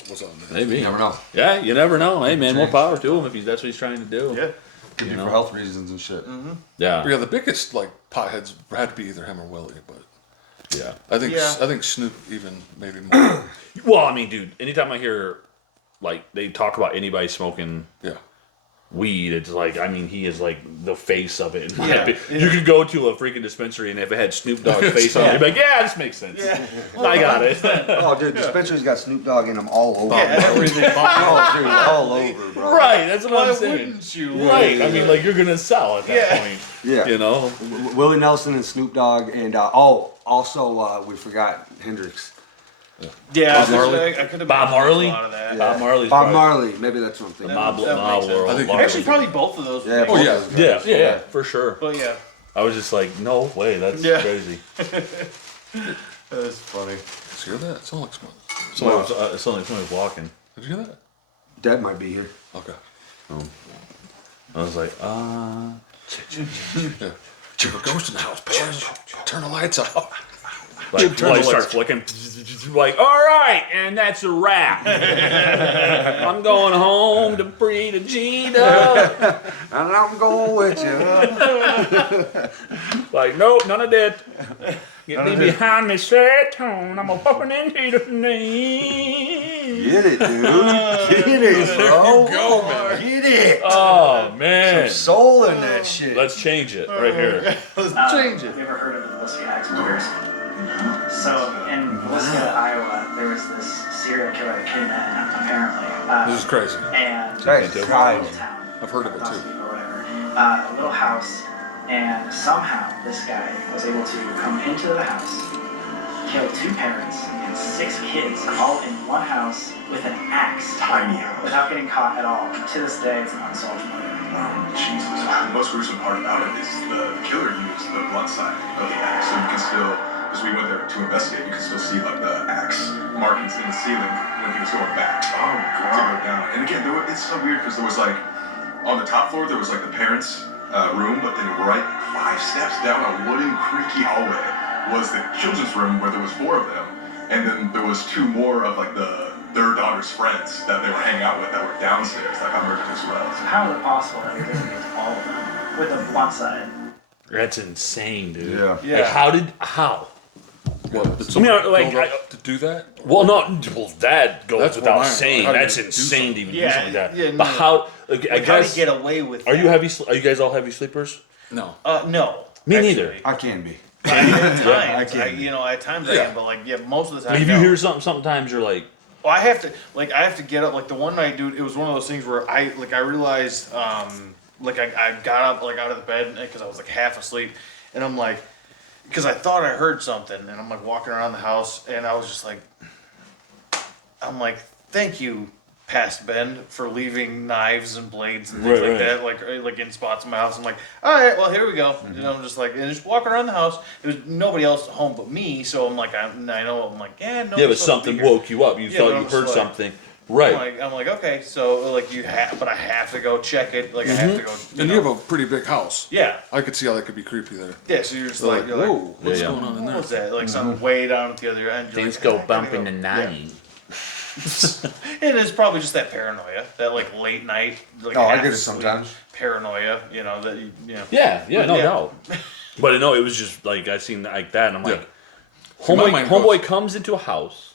What's up, man? Maybe. You never know. Yeah, you never know. Hey, man, more power to him if that's what he's trying to do. Yeah. Could be know? for health reasons and shit. Yeah. But yeah, the biggest like potheads had to be either him or Willie, but Yeah. I think Yeah. Snoop even maybe more. Well, I mean, dude, anytime I hear like they talk about anybody smoking Yeah. weed, it's like, I mean, he is like the face of it. Yeah. You could go to a freaking dispensary and if it had Snoop Dogg's face on it, you'd be like, yeah, this makes sense. Yeah. I got it. Oh, dude, dispensary's got Snoop Dogg in them all over. Yeah, everything. Oh, dude, all over, bro. Right, that's what Why I'm saying. wouldn't you? Right, I mean, like you're gonna sell at that Yeah. point. Yeah. You know. Willie Nelson and Snoop Dogg, and also we forgot Hendrix. Yeah, Bob Marley? I could have Bob Marley? a lot of that. Bob Marley's Bob probably- Marley, maybe that's what I'm thinking. Mob, That mob makes sense. world. I think Marley. Actually, probably both of those. Yeah, would both make yeah. those guys. Yeah, for sure. But yeah, I was just like, no way, that's Yeah. crazy. that's funny. Did you hear that? It sounded like smoke. Somebody was walking. Did you hear that? Dad might be here. Okay. I was like, Yeah. There's a ghost in the house, boys. Turn the lights out. like, Turn the lights start lights. flicking. Like, all right, and that's a wrap. I'm going home to breed a Gina. And I'm going with you. Like, nope, none of that. Get me behind me, Saturn. I'm a fucking into the name. Get it, dude. Get it, bro. Go, man. Get it. Oh man, Soul in that shit. let's change it right here. Let's change it. Have you ever heard of the Villisca Axe murders? So in Villisca, Iowa, there was this serial killer that came in, apparently. This is crazy. And That's it was a crazy. little town, I've heard of it too. or whatever. A little house, and somehow this guy was able to come into the house, killed 2 parents and 6 kids all in one house with an axe. Tiny house. Without getting caught at all. To this day, it's an unsolved murder. Oh, Jesus. The most gruesome part about it is the killer used the blunt side of the axe. So you can still, as we went there to investigate, you can still see like the axe markings in the ceiling when he was going back. Oh, God. To go down. And again, it's so weird because there was like, on the top floor, there was like the parents' room, but then right 5 steps down a wooden creaky hallway was the children's room where there was 4 of them. And then there was 2 more of like their daughter's friends that they were hanging out with that were downstairs, like on murdered as well. So how is it possible that we didn't get all of them with a blunt side? That's insane, dude. Yeah. Like, how? What? Did someone build up to do that? Well, that goes That's without what I- saying. how do you That's do insane to even do Yeah, something like that. yeah, but no. how? Like, I Like, how guess. to get away with Are that? you Are you guys all heavy sleepers? No. No. Me actually. neither. I can be. At I times, can. at times I am, but like, most of the time. Like, if you no. hear something, sometimes you're like, Well, I have to get up. Like the one night, dude, it was one of those things where I realized, I got up like out of the bed because I was like half asleep, and I'm like, because I thought I heard something, and I'm like walking around the house, and I was just like, I'm like, thank you, past Ben, for leaving knives and blades and things Right, like that, like in spots in my house. I'm like, all right, well here we go. You know, I'm just like, and just walking around the house. There was nobody else home but me, so I'm like, I know, I'm like, yeah, no. yeah, but something woke you up. You Yeah, thought but you I'm just heard like- something. Right. I'm like, okay, so like but I have to go check it. Like I have to go. And you have a pretty big house. Yeah. I could see how that could be creepy there. Yeah, so you're just They're like, like, you're whoa, like, what's Yeah, yeah. going on in what there? was that? Like something way down at the other end. You're Things like, go I gotta bump in go. the Yeah. night. And it's probably just that paranoia, that like late night, like Oh, I half get it asleep sometimes. Paranoia, that you know. Yeah, But no yeah. doubt. But no, it was just like I seen like that, and I'm like, See, my homeboy, mind homeboy goes- comes into a house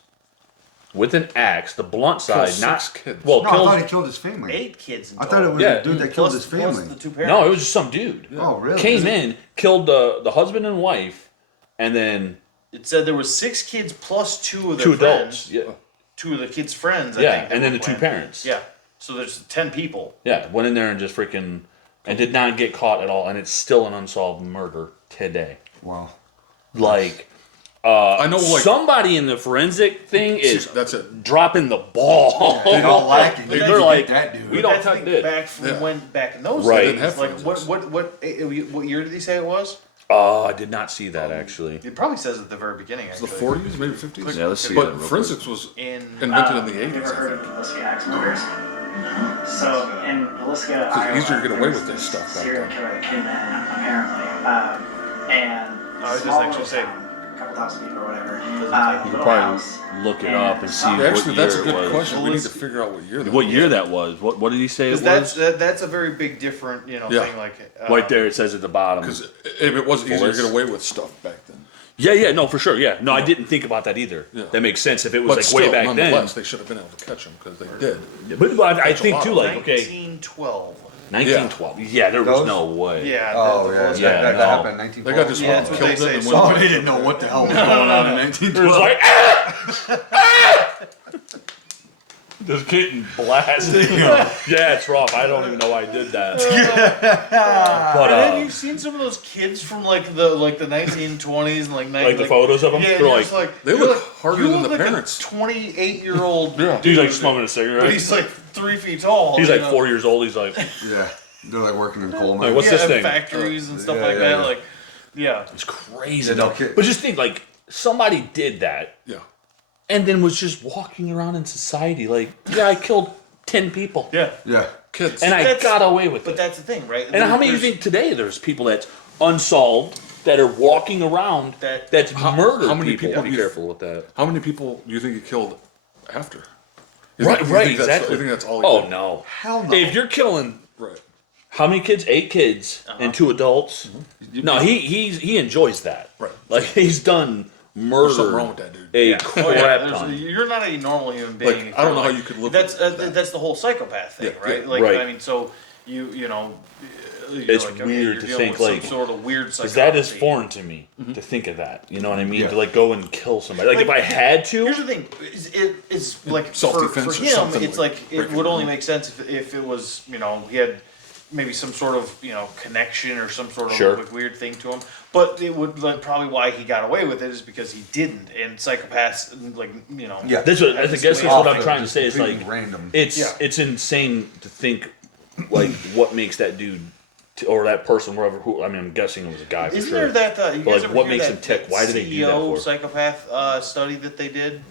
with an axe, the blunt side, Kills not 6 kids. well, No, I thought kills. he killed his family. 8 kids. In I thought it was Yeah. a dude that killed his plus family. the 2 parents. No, it was just some dude. Oh, really? Came in, killed the husband and wife, and then It said there was 6 kids plus 2 of their 2 friends. adults. Yeah, 2 of the kids' friends. I yeah, think, that and then the were 2 playing. parents. Yeah. So there's 10 people. Yeah, went in there and just freaking and did not get caught at all, and it's still an unsolved murder today. Wow. Like, I know, like, somebody in the forensic thing is that's it. dropping the ball. They don't like it. They're like, that dude. we don't That's the touch thing, it. back from Yeah. when back in those Right. days. Didn't have Like forensics. what year did he say it was? Oh, I did not see that actually. It probably says at the very beginning. The Actually. 40s, maybe 50s? Yeah, let's see that But real quick. forensics was In invented in the Have you 80s, ever I heard of think. Villisca axe murders? So in Villisca, It's Iowa, easier to get away there's with this stuff back serial then. killer that came in apparently, and Oh, it doesn't small actually little say. town, a couple thousand people or whatever. Doesn't say. You could Little probably house. look it up and see Yeah, what Actually, year that's a it good was. question. We need to Well, figure out what year that What was. year that was? What did he say it Because was? that's a very big different Yeah. thing. Like Right there, it says at the bottom. Because if it was easier to Fullest. get away with stuff back then. Yeah, no, for sure. Yeah, no, I didn't think about that either. Yeah. That makes sense. If it was But like still, way back then, nonetheless, they should have been able to catch them because they did. but I Catch a think lot too, of like okay, 1912. 1912. Yeah, there was Those? no way. Yeah. Oh, the yeah. Villisca- Yeah, that no. happened in 1912. They got this Yeah, one that's what killed they say. it and So- Oh, went they didn't know what the hell was going on in It was 1912. like, just getting blasted. Yeah, it's rough. I don't even know why I did that. But And then you've seen some of those kids from like the 1920s and like the photos of them, Yeah, they're you're like, just like They you're look like, harder you than look the like parents. A 28-year-old. Yeah. dude's like smoking a cigarette. But he's like 3 feet tall. He's you like know? 4 years old. He's like, Yeah. They're like working in coal Like, mines. what's this and thing? factories and stuff Yeah, like yeah, that. yeah. Like, yeah. it's crazy. Yeah, no though. kid. But just think, like, somebody did that Yeah. and then was just walking around in society like, yeah, I killed 10 people. Yeah. Yeah. Kids. And I That's- got away with But it. that's the thing, right? And how many do you There's- think today there's people that's unsolved that are walking around that's murdered how many people? people Be do you- careful with that. How many people do you think he killed after? You Right, think- you right, think that's- exactly. You think that's all he Oh did? no. Hell no. If you're killing Right. how many kids? 8 kids and 2 adults. No, he enjoys that. Right. Like he's done murder. There's something wrong with that dude. A Oh, yeah, crap there's- ton. you're not a normal human Like, being. I don't know Like, how you could live That's with that. that's the whole psychopath thing, Yeah, right? yeah. Like, Right. I mean, so you know, you're It's like, okay, weird you're to dealing think, with like- some sort of weird Because psychology. that is foreign to me to think of that. You know what I mean? Yeah. To like go and kill somebody. Like if I had to. Here's the thing: it's like for Self-defense or him, something it's like like it breaking would the only law. make sense if it was he had maybe some sort of connection or some sort of Sure. like, weird thing to him. But it would like, probably why he got away with it is because he didn't. And psychopaths like Yeah. That's what I have guess. this That's way what of I'm trying to say. It's like Completely random. it's insane to think like what makes that dude or that person, wherever. Who I mean, I'm guessing it was a guy for Isn't sure. there that you But, guys like, ever what hear makes that, him tick? Why do they do that CEO for? psychopath study that they did?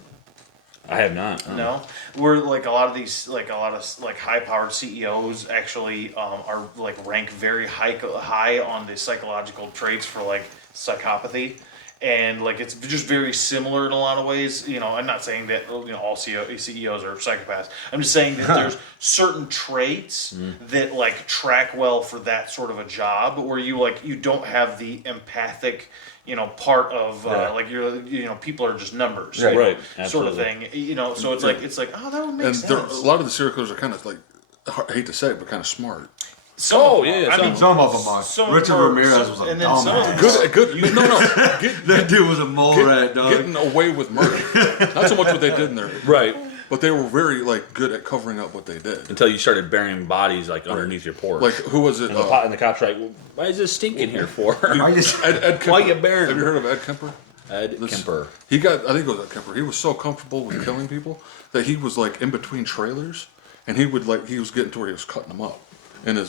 I have not. No, where like a lot of these, like a lot of like high-powered CEOs actually are like rank very high on the psychological traits for like psychopathy, and like it's just very similar in a lot of ways. I'm not saying that all CEOs are psychopaths. I'm just saying that there's certain traits that like track well for that sort of a job, where you don't have the empathic. Part of like people are just numbers, Right. Right. sort of Absolutely. thing. So it's like oh, that would make And sense. a lot of the serial killers are kind of like, I hate to say it, but kind of smart. Some Oh, of them yeah, are. I some mean, of Some of them are. some Richard are- Ramirez some- was a and then some of dumbass. them- Good. No. That dude was a mole rat, dog. Getting away with murder. Not so much what they did in there, Right. but they were very like good at covering up what they did. Until you started burying bodies like underneath your porch. Like who was it? And the cops are like, well, why is this stinking here for? I just, Ed Kemper. Why you burying Have you him? heard of Ed Kemper? Ed Kemper. He got, I think it was Ed Kemper. He was so comfortable with killing people that he was like in between trailers, and he was getting to where he was cutting them up in his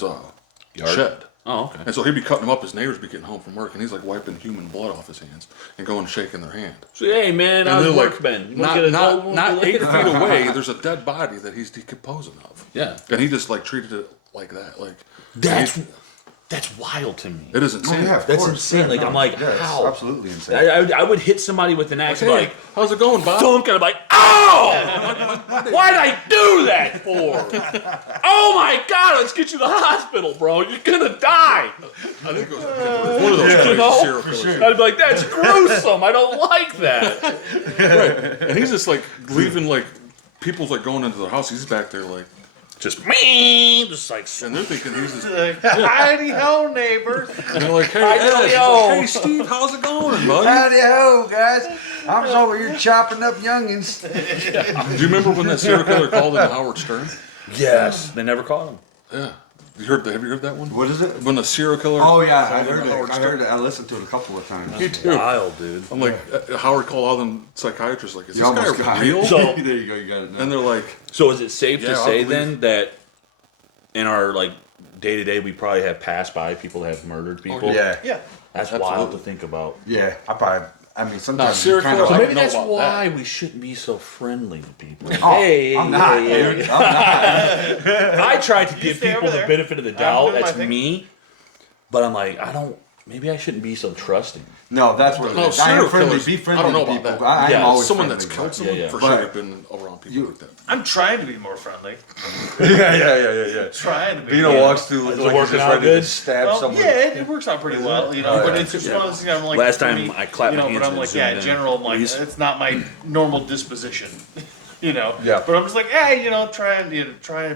shed. Oh, okay. And so he'd be cutting them up. His neighbors be getting home from work, and he's like wiping human blood off his hands and going and shaking their hand. So, hey man, And how's they're work like, been? You wanna get a cold one not for 8 later? feet away. There's a dead body that he's decomposing of. Yeah. And he just like treated it like that. Like That's wild to me. it is insane. yeah, of That's course. insane. Like, Yeah, I'm like, yeah, it's how? absolutely insane. I would hit somebody with an axe and Hey, be like, how's it going, Bob? thunk, and I'm like, oh! Why'd I do that for? Oh my god, let's get you to the hospital, bro. You're gonna die. I think it was one of those You crazy know? serial killers. I'd be like, that's gruesome. I don't like that. Right. And he's just like leaving like people's like going into their house. He's back there like, Just me, just like, and they're thinking he's just. Like, howdy ho, neighbors. And they're like, hey, Hi, Ed. He's yo. like, hey, Steve, how's it going, buddy? Howdy ho, guys. I'm just over here chopping up youngins. Do you remember when that serial killer called in Howard Stern? yes. They never caught him. Yeah. Have you heard that one? What is it? When a serial killer. Oh yeah, I called in heard it. Howard I Stern. heard it. I listened to it a couple of times. Me too. Wild, dude. I'm like, Howard called all them psychiatrists like, is You this guy almost got real? it. So- there you go. You got it. Now. And they're like, So is it safe Yeah, to I say believe- then that in our like day to day we probably have passed by people that have murdered people? yeah, Yeah. That's wild Absolutely. to think about. yeah. I mean, sometimes serial you kind killers, of I So like. maybe know that's about why we shouldn't be so friendly to people. Oh, hey, I'm not, yeah, dude. yeah. I'm not. I try to give stay people over the there. benefit of the I'm doubt. doing my That's thing. me. But I'm like, maybe I shouldn't be so trusting. No, that's what it no, is. I serial am friendly. killers. Be I friendly don't know to about people. that. I am Yeah, always someone friendly, that's killed but- someone yeah. for But sure have been around people you- like that. I'm trying to be more friendly. Yeah. Trying to be. Bino walks through Is it like he's working just out ready good? to stab Well, someone. yeah, it works out pretty well, Oh, but yeah. it's just one of those things I'm like. Last for time me, I clapped my but hands I'm and like, zoomed yeah, in. in general, I'm like, Please. it's not my normal disposition, Yeah. But I'm just like, hey, trying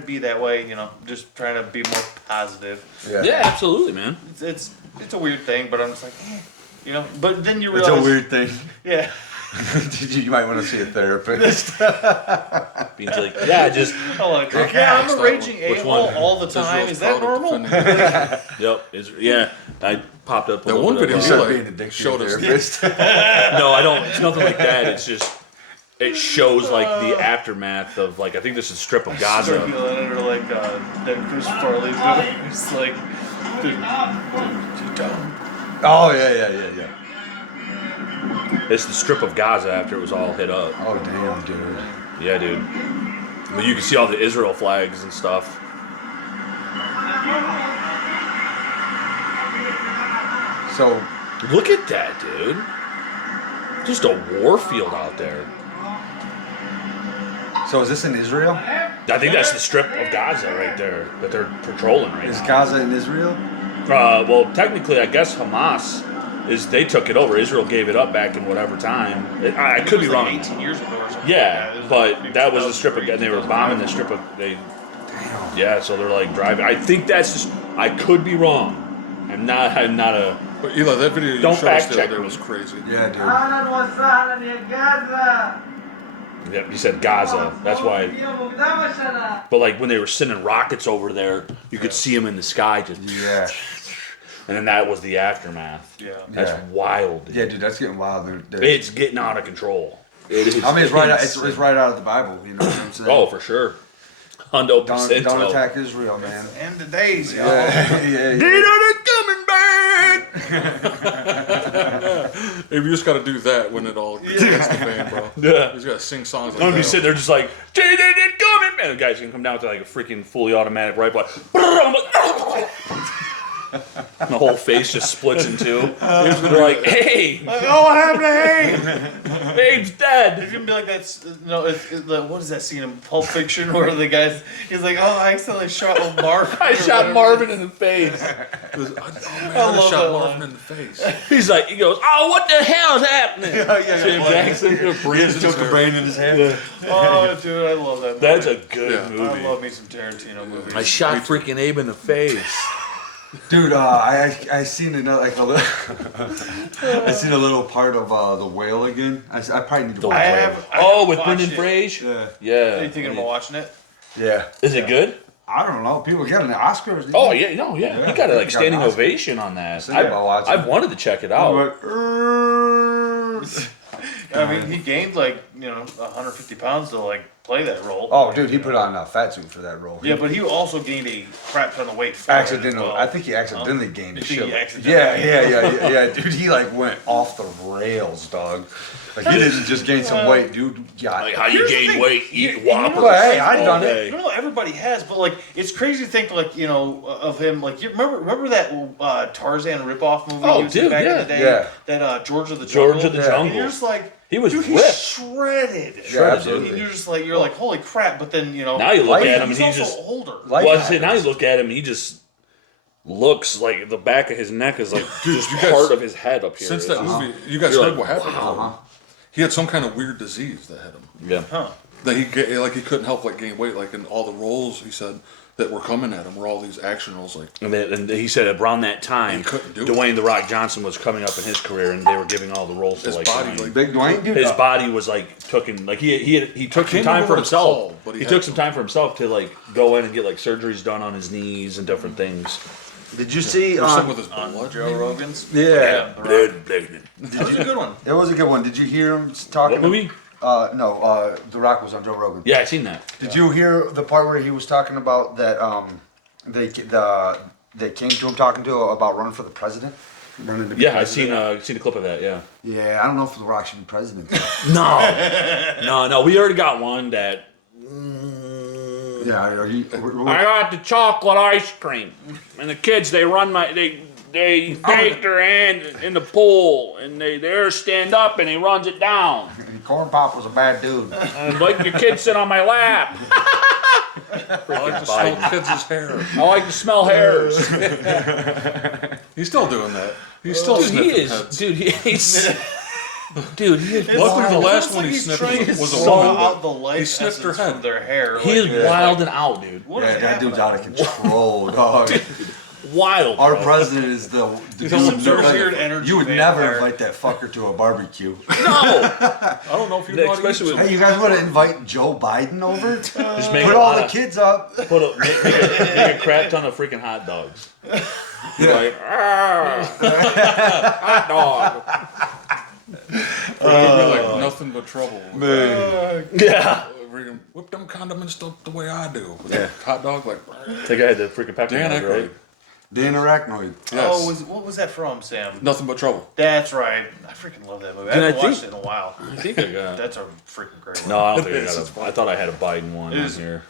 to be that way, just trying to be more positive. Yeah, absolutely, man. It's a weird thing, but I'm just like, But then you It's realize, a weird thing. yeah. You might want to see a therapist. Being like, yeah, just I'm like, yeah, I'm a raging Which a-hole one? all the time. Israel's Is that proud of normal? defending- yeah. I popped up a That little one bit video of You you start like, being addicted showed to us- therapist. No, I don't. It's nothing like that. It's just it shows like the aftermath of like I think this is Strip of Gaza. Circulated or like that Chris Farley video. It's like, dude, dumb. Oh yeah. It's the Strip of Gaza after it was all hit up. Oh damn, dude. Yeah, dude. But you can see all the Israel flags and stuff. So Look at that, dude. Just a war field out there. is this in Israel? I think that's the Strip of Gaza right there that they're patrolling right Is now. Gaza in Israel? Well, technically, I guess Hamas they took it over. Israel gave it up back in whatever time. I could be It was like wrong. 18 years ago or something. Yeah, it was but like that was the strip of, 2003, and they were bombing the strip of, Damn. yeah, so they're like driving. I think that's just, I could be wrong. I'm not a, But Eli, that video you Don't showed us fact the check other day me. was crazy. Yeah, dude. Yep, you said Gaza. That's why. But like when they were sending rockets over there, you could see them in the sky just. Yeah. And then that was the aftermath. Yeah. That's wild. Dude. Yeah, dude, that's getting wild. It's getting out of control. It is. I mean, it's right. It's right out of the Bible. You know what I'm saying? Oh, for sure. Hundo percent. Don't attack Israel, man. And the days, y'all. Yeah. coming back. If you just got to do that when it all hits the fan, bro. Yeah. You just got to sing songs I'm like gonna be that. sitting there just like, coming, man. The guy's gonna come down with like a freaking fully automatic rifle. I'm like, the whole face just splits in two. They're like, hey, Oh, what happened to Abe? Abe's dead. It's gonna be like that. No, what is that scene in Pulp Fiction where the guy's he's like, oh, I accidentally shot Marvin. I shot Marvin in the face. I I just love shot that Marvin line. in the face. He goes, oh, what the hell's happening? Jim Jackson. He just took the brain in his hand. Oh, dude, I love that. That's a movie. good Yeah. movie. I love me some Tarantino movies. I shot freaking Abe in the face. Dude, I seen another like a little. I seen a little part of the whale again. I probably need to watch it. With watched Brendan it. Fraser? Yeah. Yeah. Are you thinking about watching it? Yeah. Is it good? I don't know. People getting the Oscars. Oh, yeah. No, yeah. Yeah, He got a he got standing an Oscar. ovation on that. Thinking about watching I've it. wanted to check it out. I mean, he gained 150 pounds to play that role. Oh, dude, he put on a fat suit for that role. Yeah, but he also gained a crap ton of weight. For it as Accidental. well. I think he accidentally gained You a think shit. he accidentally- Yeah, dude. He went off the rails, dog. He didn't just gain some weight, dude. Yeah. Like how you Here's the gain thing. weight, eat You know Whoppers. what? Hey, I've all done it. day. No, everybody has, but it's crazy to think of him you remember that Tarzan ripoff movie Oh, he was in dude, back yeah. in the day? Yeah. That George of the Jungle. George of the Yeah. And Jungle. you're just like, He was dude, ripped. he's shredded. Yeah, absolutely. And you're just you're like, holy crap! But then Now you look at him and he's he's also just. older. Life Well, I say, now you happens. look at him, he just looks like the back of his neck is Dude, just you guys- part of his head up here. Since that movie, you guys You're heard like, what happened to him. He had some kind of weird disease that hit him. Yeah. Huh? That he he couldn't help gain weight. In all the roles he said that were coming at him were all these action roles. And he said around that time, He couldn't do it. Dwayne The Rock Johnson was coming up in his career, and they were giving all the roles to His body, Dwayne. Big Dwayne, dude. His body was taken he took some can't time remember for what it's himself. called, but he he took had some time for himself to go in and get surgeries done on his knees and different things. Did you see? or something with his blood. Joe Rogan's. Yeah. The Rock. Blood bleeding. That was a good one. It was a good one. Did you hear him talking? What movie? No. The Rock was on Joe Rogan. Yeah, I seen that. Did you hear the part where he was talking about that? They came to him talking to about running for the president. Running to be Yeah, I president. seen a clip of that. Yeah. Yeah, I don't know if The Rock should be president. No. We already got one that. Yeah, are you? I got the chocolate ice cream, and the kids they take their hand in the pool, and they stand up, and he runs it down. Corn Pop was a bad dude. I'd like your kids sit on my lap. I like to smell kids' hair. I like to smell hairs. He's still doing that. He's still Dude, sniffing he is. heads. Dude, he's. Dude, he is. Luckily, the wild. last one he he's sniffed trying to was a suck woman. out but the life he sniffed her essence head. from their hair. He is wild and out, dude. What Yeah, is that dude's happening? out of control, dog. Wild. Our bro. president is the Some sort of weird energy you would vampire. never invite that fucker to a barbecue. No. I don't know if you know how to eat Especially with- some. Hey, you guys want to invite Joe Biden over? Just make Put a all lot the of- kids up. Make a crap ton of freaking hot dogs. Like, hot dog. It'd be like nothing but trouble. Yeah. Freaking whip them condiments the way I do. Yeah. Hot dog, The guy had the freaking pepper Dan nose, Aykroyd. right? Dan Arachnoid. Yes. Oh, what was that from, Sam? Nothing but trouble. That's right. I freaking love that movie. I Dude, haven't I watched think- it in a while. I think I got. That's a freaking great one. No, I don't think I got a. I thought I had a Biden one It on is- here.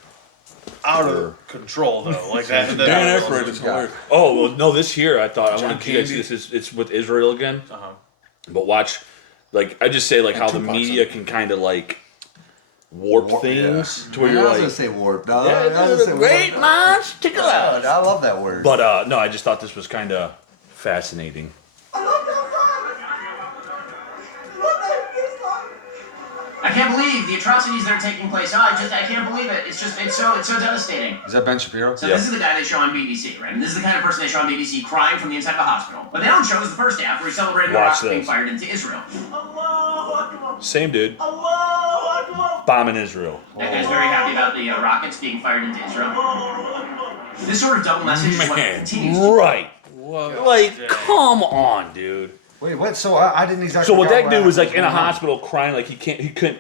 Out of control though, like that. Dan Aykroyd is hilarious. Oh well, no. This year I thought I John wanted you guys to see Candy. this. It's with Israel again. Uh-huh. But watch, I just say how the Tupac's media in it. can kind of warp things to where I you're was gonna like. say warp. No, Yeah, I was gonna say great warp. minds think alike. I love that word. But no, I just thought this was kind of fascinating. I can't believe the atrocities that are taking place. I can't believe it. It's so devastating. Is that Ben Shapiro? So Yeah. this is the guy they show on BBC, right? And this is the kind of person they show on BBC crying from the inside of the hospital. What they don't show is the first half where he celebrated the Watch rockets being this. fired into Israel. Same dude. bombing Israel. That guy's very happy about the rockets being fired into Israel. This sort of double message is what continues to Right. Like, come on, dude. Wait, what? So I didn't exactly. So what get that dude was like in a going on. hospital crying like he couldn't,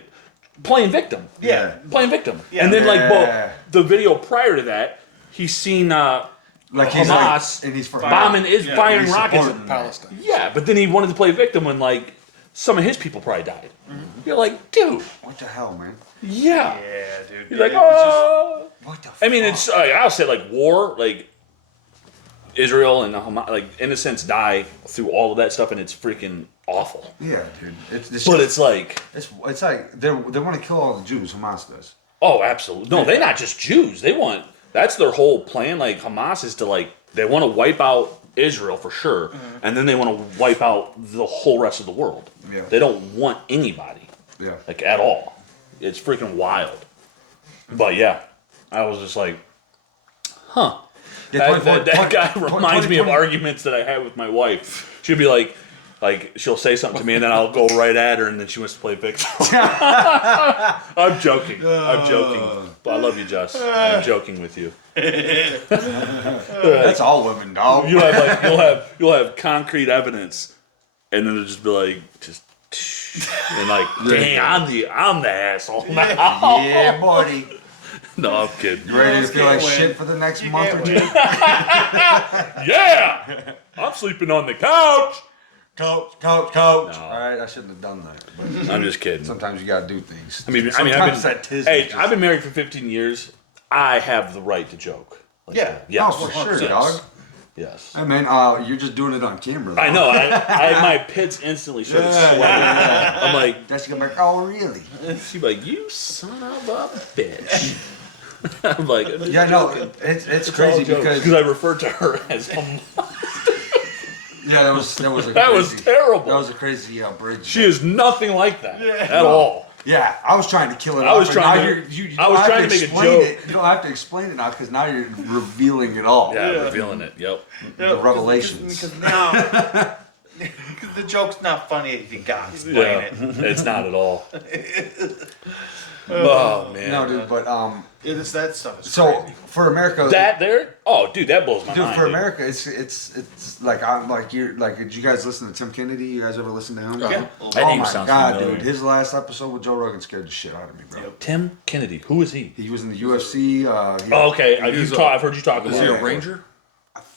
playing victim. Yeah. Playing victim. Yeah. And then like, Yeah. the video prior to that, he's seen Like he's Hamas like, and he's for bombing is Yeah, firing he's rockets. supporting Palestine. Yeah, but then he wanted to play victim when like some of his people probably died. You're like, dude, What the hell, man? yeah. Yeah, dude. He's like, It's just- oh. What the? I mean, fuck? it's I'll say like war, like Israel and Hamas, like innocents die through all of that stuff, and it's freaking awful. Yeah, dude. It's But it's like, it's like they want to kill all the Jews. Hamas does. oh, absolutely. No, they're not just Jews. They want, that's their whole plan. Like Hamas is to like, they want to wipe out Israel for sure, and then they want to wipe out the whole rest of the world. Yeah. They don't want anybody, Yeah. like at all. It's freaking wild. But yeah, I was just like, huh. Yeah, That guy reminds me of 2020 arguments that I had with my wife. She'd be like she'll say something to me and then I'll go right at her and then she wants to play victim. I'm joking. But I love you, Jess. I'm joking with you. That's all women, dog. You'll have like you'll have concrete evidence, and then it'll just be like just and like, dang, I'm the asshole now. Yeah, buddy. No, I'm kidding. You ready to feel like can't win. shit for the next You month or can't two? win. Yeah, I'm sleeping on the couch. Coach. No. All right, I shouldn't have done that. But I'm just kidding. sometimes you gotta do things. I mean, Sometimes that tis hey, just- I've been married for 15 years. I have the right to joke. Like Yeah. that. Yes. Oh, for sure, yes. dog. Yes. Hey man, you're just doing it on camera. Though. I know. I my pits instantly started sweating. I'm like, That's gonna be like, oh really? she'd be like, you son of a bitch. I'm like, Yeah, no, it's crazy because I referred to her as a yeah, that was a That was crazy- terrible. That was a crazy bridge. She is nothing like that at all. Yeah, I was trying to kill it. I was off, trying but now to- you I don't was have trying to make a explain joke. It. You don't have to explain it now because now you're revealing it all. Yeah, revealing it. Yep. The revelations. Because now, because the joke's not funny if you got explain Yeah, it. it's not at all. Oh man. No, dude, but It's that stuff is so crazy. for America, That there? Oh, dude, that blows my dude, mind. for dude. America, it's like I'm like you're like. Did you guys listen to Tim Kennedy? You guys ever listen to him? Yeah. Oh That name my sounds god, familiar. dude, his last episode with Joe Rogan scared the shit out of me, bro. Yep. Tim Kennedy. Who is he? He was in the UFC. Oh, okay. He's I've heard you talk Is about he it. a ranger?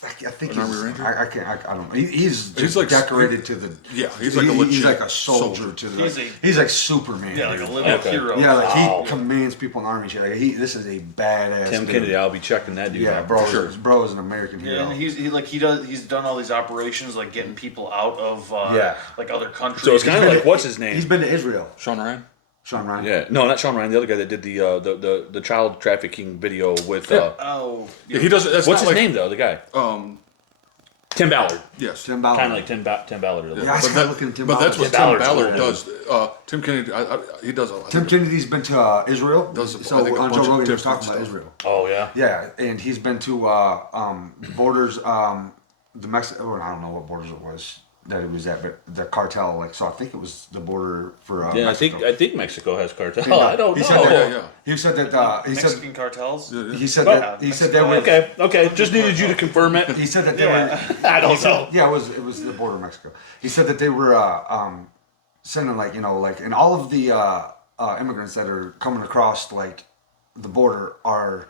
I think An Army he's. Ranger? I can't. I don't know. He's just like- decorated to the. Yeah, he's like a He's legit like a soldier soldier. to the. He's a- He's like Superman. Yeah, like a dude. living Okay. hero. Yeah, like Wow. he commands people in the army. Shit. Like this is a badass. Tim dude. Kennedy. I'll be checking that dude Yeah, out. bro. For sure. Bro is an American Yeah, hero. and he's done all these operations like getting people out of Yeah. like other countries. So it's kind of like, what's his name? He's been to Israel. Sean Ryan? Sean Ryan. Yeah, no, not Sean Ryan. The other guy that did the child trafficking video with Oh, Yeah, he doesn't. That's what's not his like, name though? The guy Tim Ballard. Yes. Tim Ballard. Kind of like Tim Ballard. A little Yeah, I bit. started looking at Tim But Ballard. that's what Tim Tim Ballard's Ballard cool. does. Tim Kennedy, he does a lot. Tim Kennedy's been to Israel. Does, so I think, a on bunch Joe of Rogan, he was different talking about stuff. Israel. Oh yeah. Yeah, and he's been to borders, the Mexico. I don't know what borders it was that it was at, but the cartel. Like, so I think it was the border for Yeah, Mexico. I think Mexico has cartel. I don't He know. said that- Yeah. He said that. He said. Mexican cartels. He said But- that. He said that. Was, Okay. Just needed you to confirm it. He said that they Yeah. were. I don't he said- know. Yeah, it was the border of Mexico. He said that they were sending like and all of the immigrants that are coming across like the border are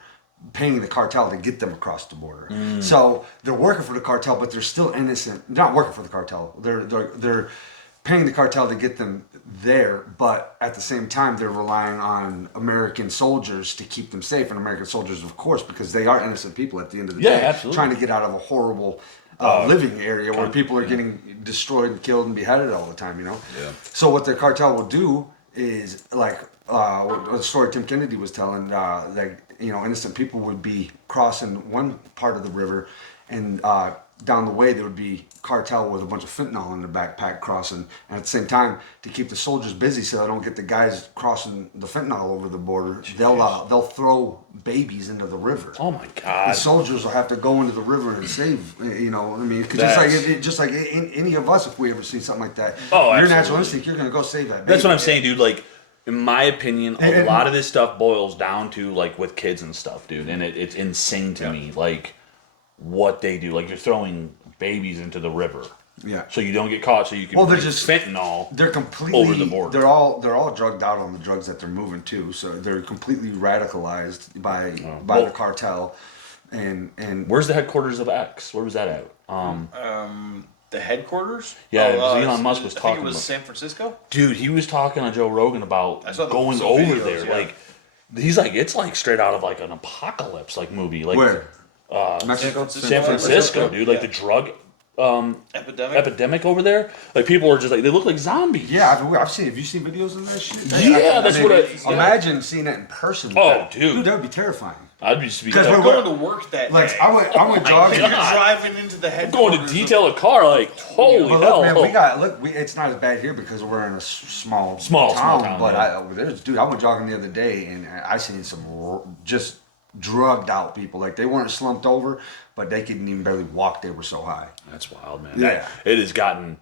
paying the cartel to get them across the border. So they're working for the cartel, but they're still innocent. Not working for the cartel. They're paying the cartel to get them there, but at the same time they're relying on American soldiers to keep them safe, and American soldiers, of course, because they are innocent people at the end of the Yeah, day, absolutely. trying to get out of a horrible living area where people are getting destroyed and killed and beheaded all the time, Yeah. So what the cartel will do is like the story Tim Kennedy was telling, like innocent people would be crossing one part of the river, and down the way there would be cartel with a bunch of fentanyl in their backpack crossing, and at the same time to keep the soldiers busy so they don't get the guys crossing the fentanyl over the border. They'll throw babies into the river. Oh my The god. soldiers will have to go into the river and save. I mean, 'cause That's- just like any of us, if we ever see something like that, Oh, your absolutely. natural instinct, you're gonna go save that baby. That's what I'm saying, dude. Like, in my opinion, a lot of this stuff boils down to like with kids and stuff, dude, and it's insane to me, like what they do. Like you're throwing babies into the river, so you don't get caught, so you can they're bring just fentanyl. They're completely over the border. They're all drugged out on the drugs that they're moving to, so they're completely radicalized by the cartel. And where's the headquarters of X? Where was that at? The headquarters? Yeah, Elon Musk was I talking think it was about- San Francisco. Dude, he was talking on Joe Rogan about I saw going some over videos, there. yeah. Like, he's like, it's like straight out of like an apocalypse like movie. Like where? Mexico? San Francisco, dude. Like the drug epidemic over there. Like people are just like they look like zombies. Yeah, I've seen. Have you seen videos of that shit? Yeah, that's what I. Imagine seeing that in person. Oh, dude, that would be terrifying. I'd just be Because I'm we're going to work that like day. I went jogging. You're driving into the I'm headquarters. going to detail a car. Like holy But hell! look, man, it's not as bad here because we're in a small town. But yeah. I went jogging the other day and I seen some just drugged out people. Like they weren't slumped over, but they couldn't even barely walk. They were so high. That's wild, man. Yeah. It has gotten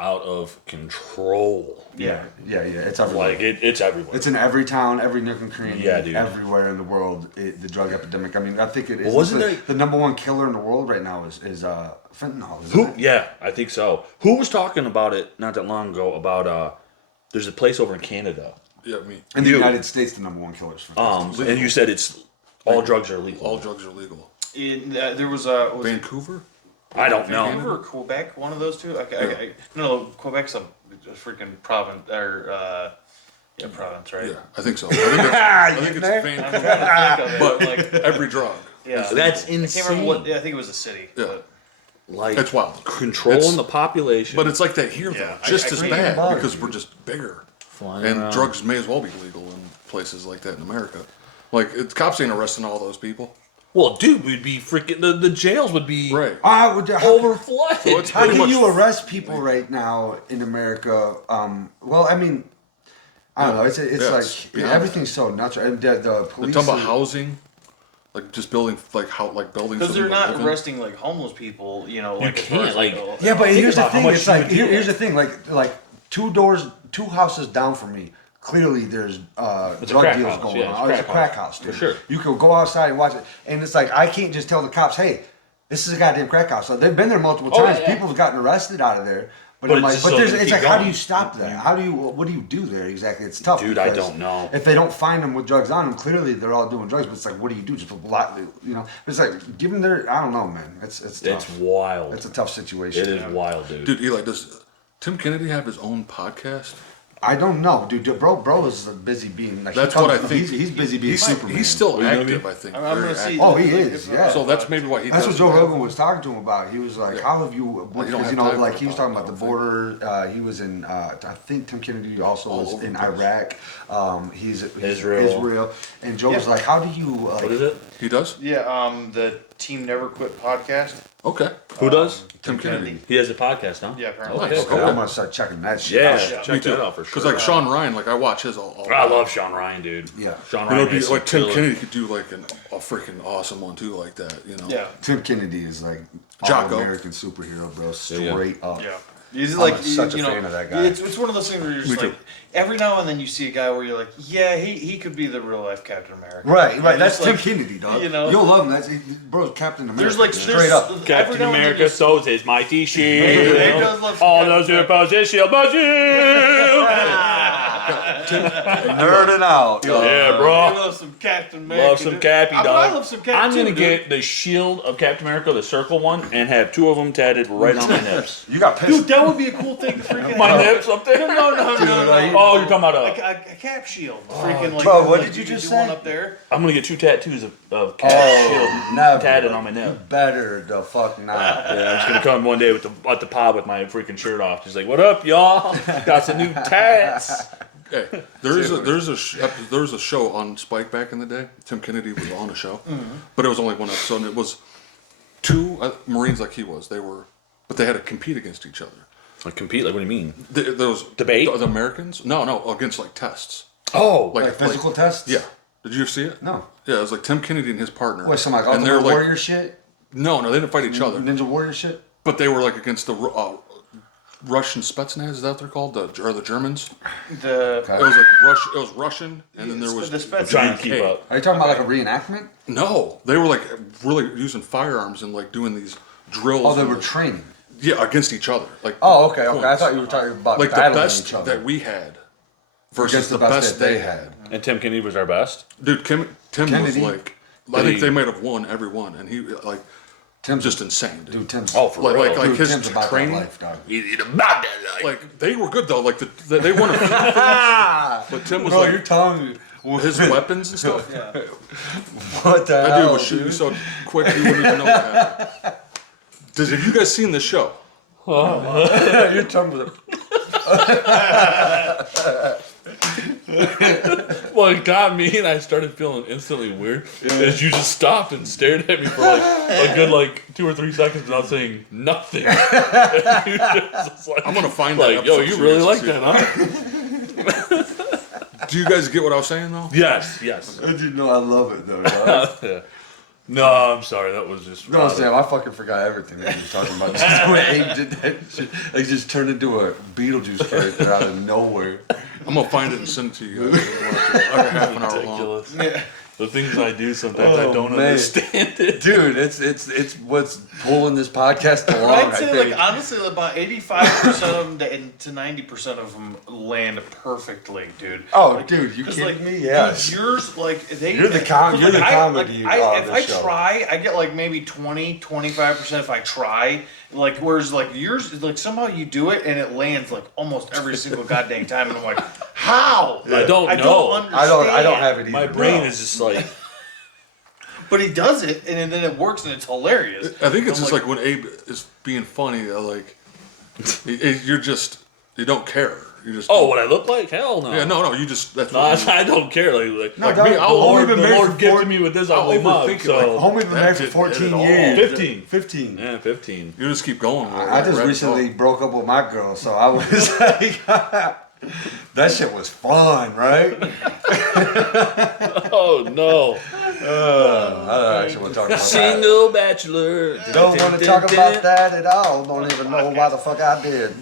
out of control. Yeah. It's everywhere. Like it's everywhere. It's in every town, every nook and cranny, Yeah, dude. everywhere in the world. The drug epidemic. I mean, I think it is. wasn't the number one killer in the world right now is fentanyl. Isn't it? Yeah, I think so. Who was talking about it not that long ago? About there's a place over in Canada. Yeah, me. In the United States, the number one killer is fentanyl. And you said it's all drugs are legal. All drugs are legal. There was a Vancouver? I don't know. Vancouver or Quebec, one of those two. No, Quebec's a freaking province or province, right? Yeah, I think so. I think it's I'm Vancouver. trying to think of it, But like, every drug. yeah, That's I can't insane. remember what. Yeah, I think it was a city. Yeah. But Like It's wild. controlling It's- the population. But it's like that here, though. Yeah, Just I as agree. bad because we're just bigger. Flying And around. drugs may as well be legal in places like that in America. Like, cops ain't arresting all those people. Well, dude, we'd be freaking the jails would be Right. overflooded. So it's How pretty can much you arrest people right now in America? Well, I mean, I don't know. It's Yeah, like it's beyond everything's so nuts. And the They're police. talking about housing, like just building, like buildings. because for they're people to not live in. arresting like homeless people, like as far can't, as, like- Yeah, but Think here's the about how thing. much It's like you would here's the thing. Like two houses down from me. Clearly, there's It's a drug crack deals house, going yeah, it's on. a It's a crack crack house, house, dude. for sure. You can go outside and watch it, and it's like I can't just tell the cops, "Hey, this is a goddamn crack house." So they've been there multiple Oh, times. yeah. People have gotten arrested out of there. But, But I'm it's like, just but so there's, they it's keep like, how do going. you stop that? What do you do there exactly? It's tough. Dude, I because don't know. If they don't find them with drugs on them, clearly they're all doing drugs. But it's like, what do you do? Just a lot, It's like, give them their, I don't know, man. It's tough. It's wild. It's a tough situation. It is wild, dude. Dude, Eli, does Tim Kennedy have his own podcast? I don't know, dude. Bro is a busy being. Like, That's he comes- what I think. He's busy being Superman. He's still You know what I active, mean? I think. I'm very gonna see. active. Oh, he is, yeah. So that's maybe why he That's what doesn't Joe have- Rogan was talking to him about. He was like, "How have you?" you don't Because have you know, time like for he was a talking about the podcast, border. He was in. I think Tim Kennedy also All was over in the place. Iraq. He's Israel. And Joe was like, "How do you?" What is it? He does? Yeah, the Team Never Quit podcast. Okay. Who does? Tim Kennedy. He has a podcast, huh? Yeah, apparently. Nice. Okay, I'm gonna start checking that shit. Yeah, out. check that out for sure. Because like Sean Ryan, like I watch his all I love Sean Ryan, dude. Yeah. Sean You know, Ryan. it'd be is like Tim killer. Kennedy could do like a freaking awesome one too, like that. You know. Yeah. Tim Kennedy is like Jocko. all-American superhero, bro. Straight up. Yeah. He's I'm like such a you know, fan of that guy. It's one of those things where you're just Me like too. every now and then you see a guy where you're like, yeah, he could be the real life Captain America. Right. And That's just Tim like, Kennedy, dog. you know. You'll love him. Bro's Captain America. There's like straight there's, up. every Captain now and then America, you- so is mighty shield. He does love some All Captain those who America. oppose his shield must yield. Nerding out. Yeah, I bro. love some Captain America. Love some dude. Cappy, I dog. love some Cap I'm gonna too, dude. get the shield of Captain America, the circle one, and have two of them tatted right on my nips. You got pissed. Dude, that would be a cool thing to freaking My have. nips up there? No. Oh, you're talking about a cap shield. Freaking like. bro, what like did you could just do say? One up there. I'm gonna get two tattoos of Cap shield never. tatted on my nip. Better the fuck not. Yeah, I'm just gonna come one day with at the pod with my freaking shirt off, just like, "What up, y'all? Got some new tats." Hey, there's a show on Spike back in the day. Tim Kennedy was on a show, but it was only one episode. And it was two Marines like he was. But they had to compete against each other. Like compete? Like what do you mean? Those Debate? the Americans? No, against like tests. Oh, Like physical tests? Yeah. Did you ever see it? No. Yeah, it was like Tim Kennedy and his partner. What, some like and they're Ultimate like Warrior shit? no, they didn't fight each other. Ninja Warrior shit? But they were like against the Russian Spetsnaz. Is that what they're called? Or the Germans? The It was like it was Russian, and then there was the Spetsnaz. Trying to keep up. Are you talking about like a reenactment? No, they were like really using firearms and like doing these drills. Oh, they and were the- training. Yeah, against each other. Like Oh, okay. I points. thought you were talking about like the battling best each other that we had versus against the best that they had. And Tim Kennedy was our best. Dude, Tim was Kennedy? like, I think they might have won every one, and he like Tim's just insane, dude. Dude, Tim's Oh, for Like- real. like- dude, his Tim's about training- that life, dog. Like they were good though. Like they won a few things, but Tim was Bro, like you're telling me his weapons and stuff. what the That hell, dude was shooting me so quick you wouldn't even know what happened. Have you guys seen this show? You're talking about Well, it got me, and I started feeling instantly weird. As you just stopped and stared at me for like a good 2 or 3 seconds without saying nothing. You just I'm gonna find that like, yo, episode you so really guys like can that, huh? Do you guys get what I was saying though? Yes. You know I love it though, dog. Yeah. No, I'm sorry. That was just. No, Sam, I fucking forgot everything that you were talking about. Just when Abe did that shit, like just turned into a Beetlejuice character out of nowhere. I'm gonna find it and send it to you guys. Like a half an hour long. ridiculous. The things I do sometimes I don't man. understand it. Dude, it's what's pulling this podcast along. I'd I say, think. like, honestly, about 85% of them to 90% of them land perfectly, dude. Oh, Like, dude, you 'cause, kidding like, me? Yes. dude, yours, like, they. You're the 'cause, you're the like, comedy if of I the show. try, I get like maybe 20, 25% if I try. Like, whereas, like, yours, like, somehow you do it and it lands, like, almost every single goddamn time. And I'm like, how? I don't I know. don't understand. I don't have it either. My brain is just like. But he does it, and then it works, and it's hilarious. I think it's I'm just like when Abe is being funny, you don't care. You just Oh, what I look like? Hell no. yeah, no, you just that's No, what you, I don't care. Like, No, like dog, me, I'll homie the been married Lord for gifted me with this I'll ugly mug. overthink it, So Homie been married for That 14 did it all. years. 15. 15. Yeah, 15. you just keep going. I just recently broke up with my girl, so I was like, that shit was fun, right? Oh no. I actually want to talk about that. Single bachelor. Don't want to talk about that at all. Don't even know why the fuck I did.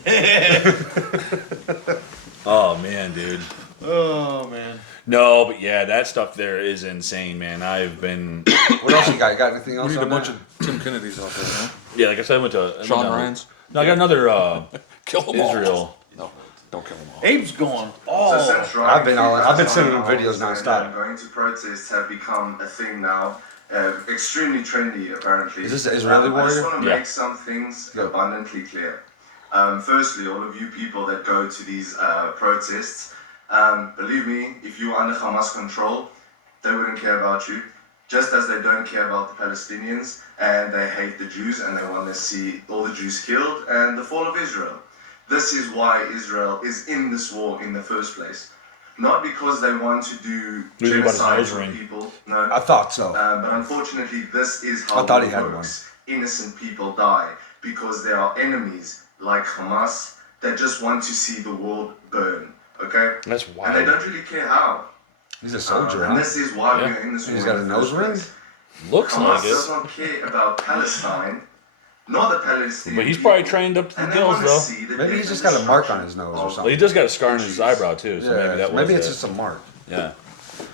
Oh man, dude. Oh, man. No, but yeah, that stuff there is insane, man. I've been What else you got? You got anything else We need a on bunch that? of Tim Kennedys out there, huh? yeah, like I said, I went to Sean down- Ryan's. No, I got another Kill them all. Israel. No, don't kill them all. Abe's going all. I've been sending them videos nonstop. Going to protests have become a thing now. Extremely trendy, apparently. Is this the Israeli I just warrior? want to Yeah. make some things Go. abundantly clear. Firstly, all of you people that go to these protests, believe me, if you were under Hamas control, they wouldn't care about you. Just as they don't care about the Palestinians, and they hate the Jews, and they want to see all the Jews killed, and the fall of Israel. This is why Israel is in this war in the first place. Not because they want to do What do you think about his genocide nose of ring? people. No. I thought so. But unfortunately, this is how I thought he it had works. Innocent people die because there are enemies like Hamas that just want to see the world burn. Okay? That's And they wild. don't really care how. He's a soldier, And huh? this is why Yeah. we're in this war. He's got in a the nose first ring? place. Looks Hamas like does it. not care about Palestine, nor the Palestinians. But he's probably trained up to the And they gills, wanna though. see the Maybe he's death just and got a mark on destruction his nose or of Well, something. he just got a scar in his eyebrow too, so maybe that was maybe it's it. just a mark. Yeah.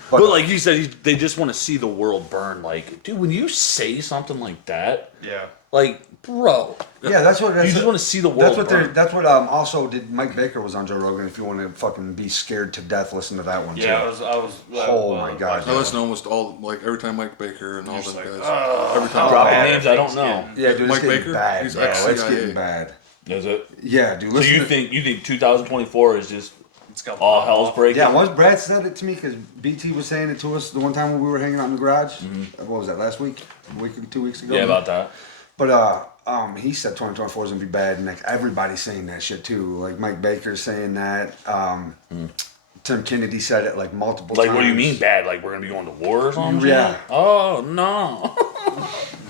But, But like you said, they just want to see the world burn. Like, dude, when you say something like that, Yeah. like, bro, yeah, that's what. you just want to see the world That's what burn. That's what. Also, did Mike Baker was on Joe Rogan. If you want to fucking be scared to death, listen to that one Yeah, too. I was. Oh my God. I listen to almost all, like every time Mike Baker and all them like, guys. Every time. Dropping bad names I don't know. Yeah, dude, Mike it's getting Baker? bad. He's Bro. It's ex-CIA. getting bad. Is it? Yeah, dude. So Listen you to- think 2024 is just It's got all hell's breaking? Yeah, once Brad said it to me, because BT was saying it to us the one time when we were hanging out in the garage. What was that, last week? A week, 2 weeks ago? Yeah, about that. But he said 2024 is gonna be bad, and like everybody's saying that shit too. Like Mike Baker's saying that. Tim Kennedy said it like multiple Like, times. what do you mean bad? Like, we're gonna be going to war or something? Yeah. Oh no.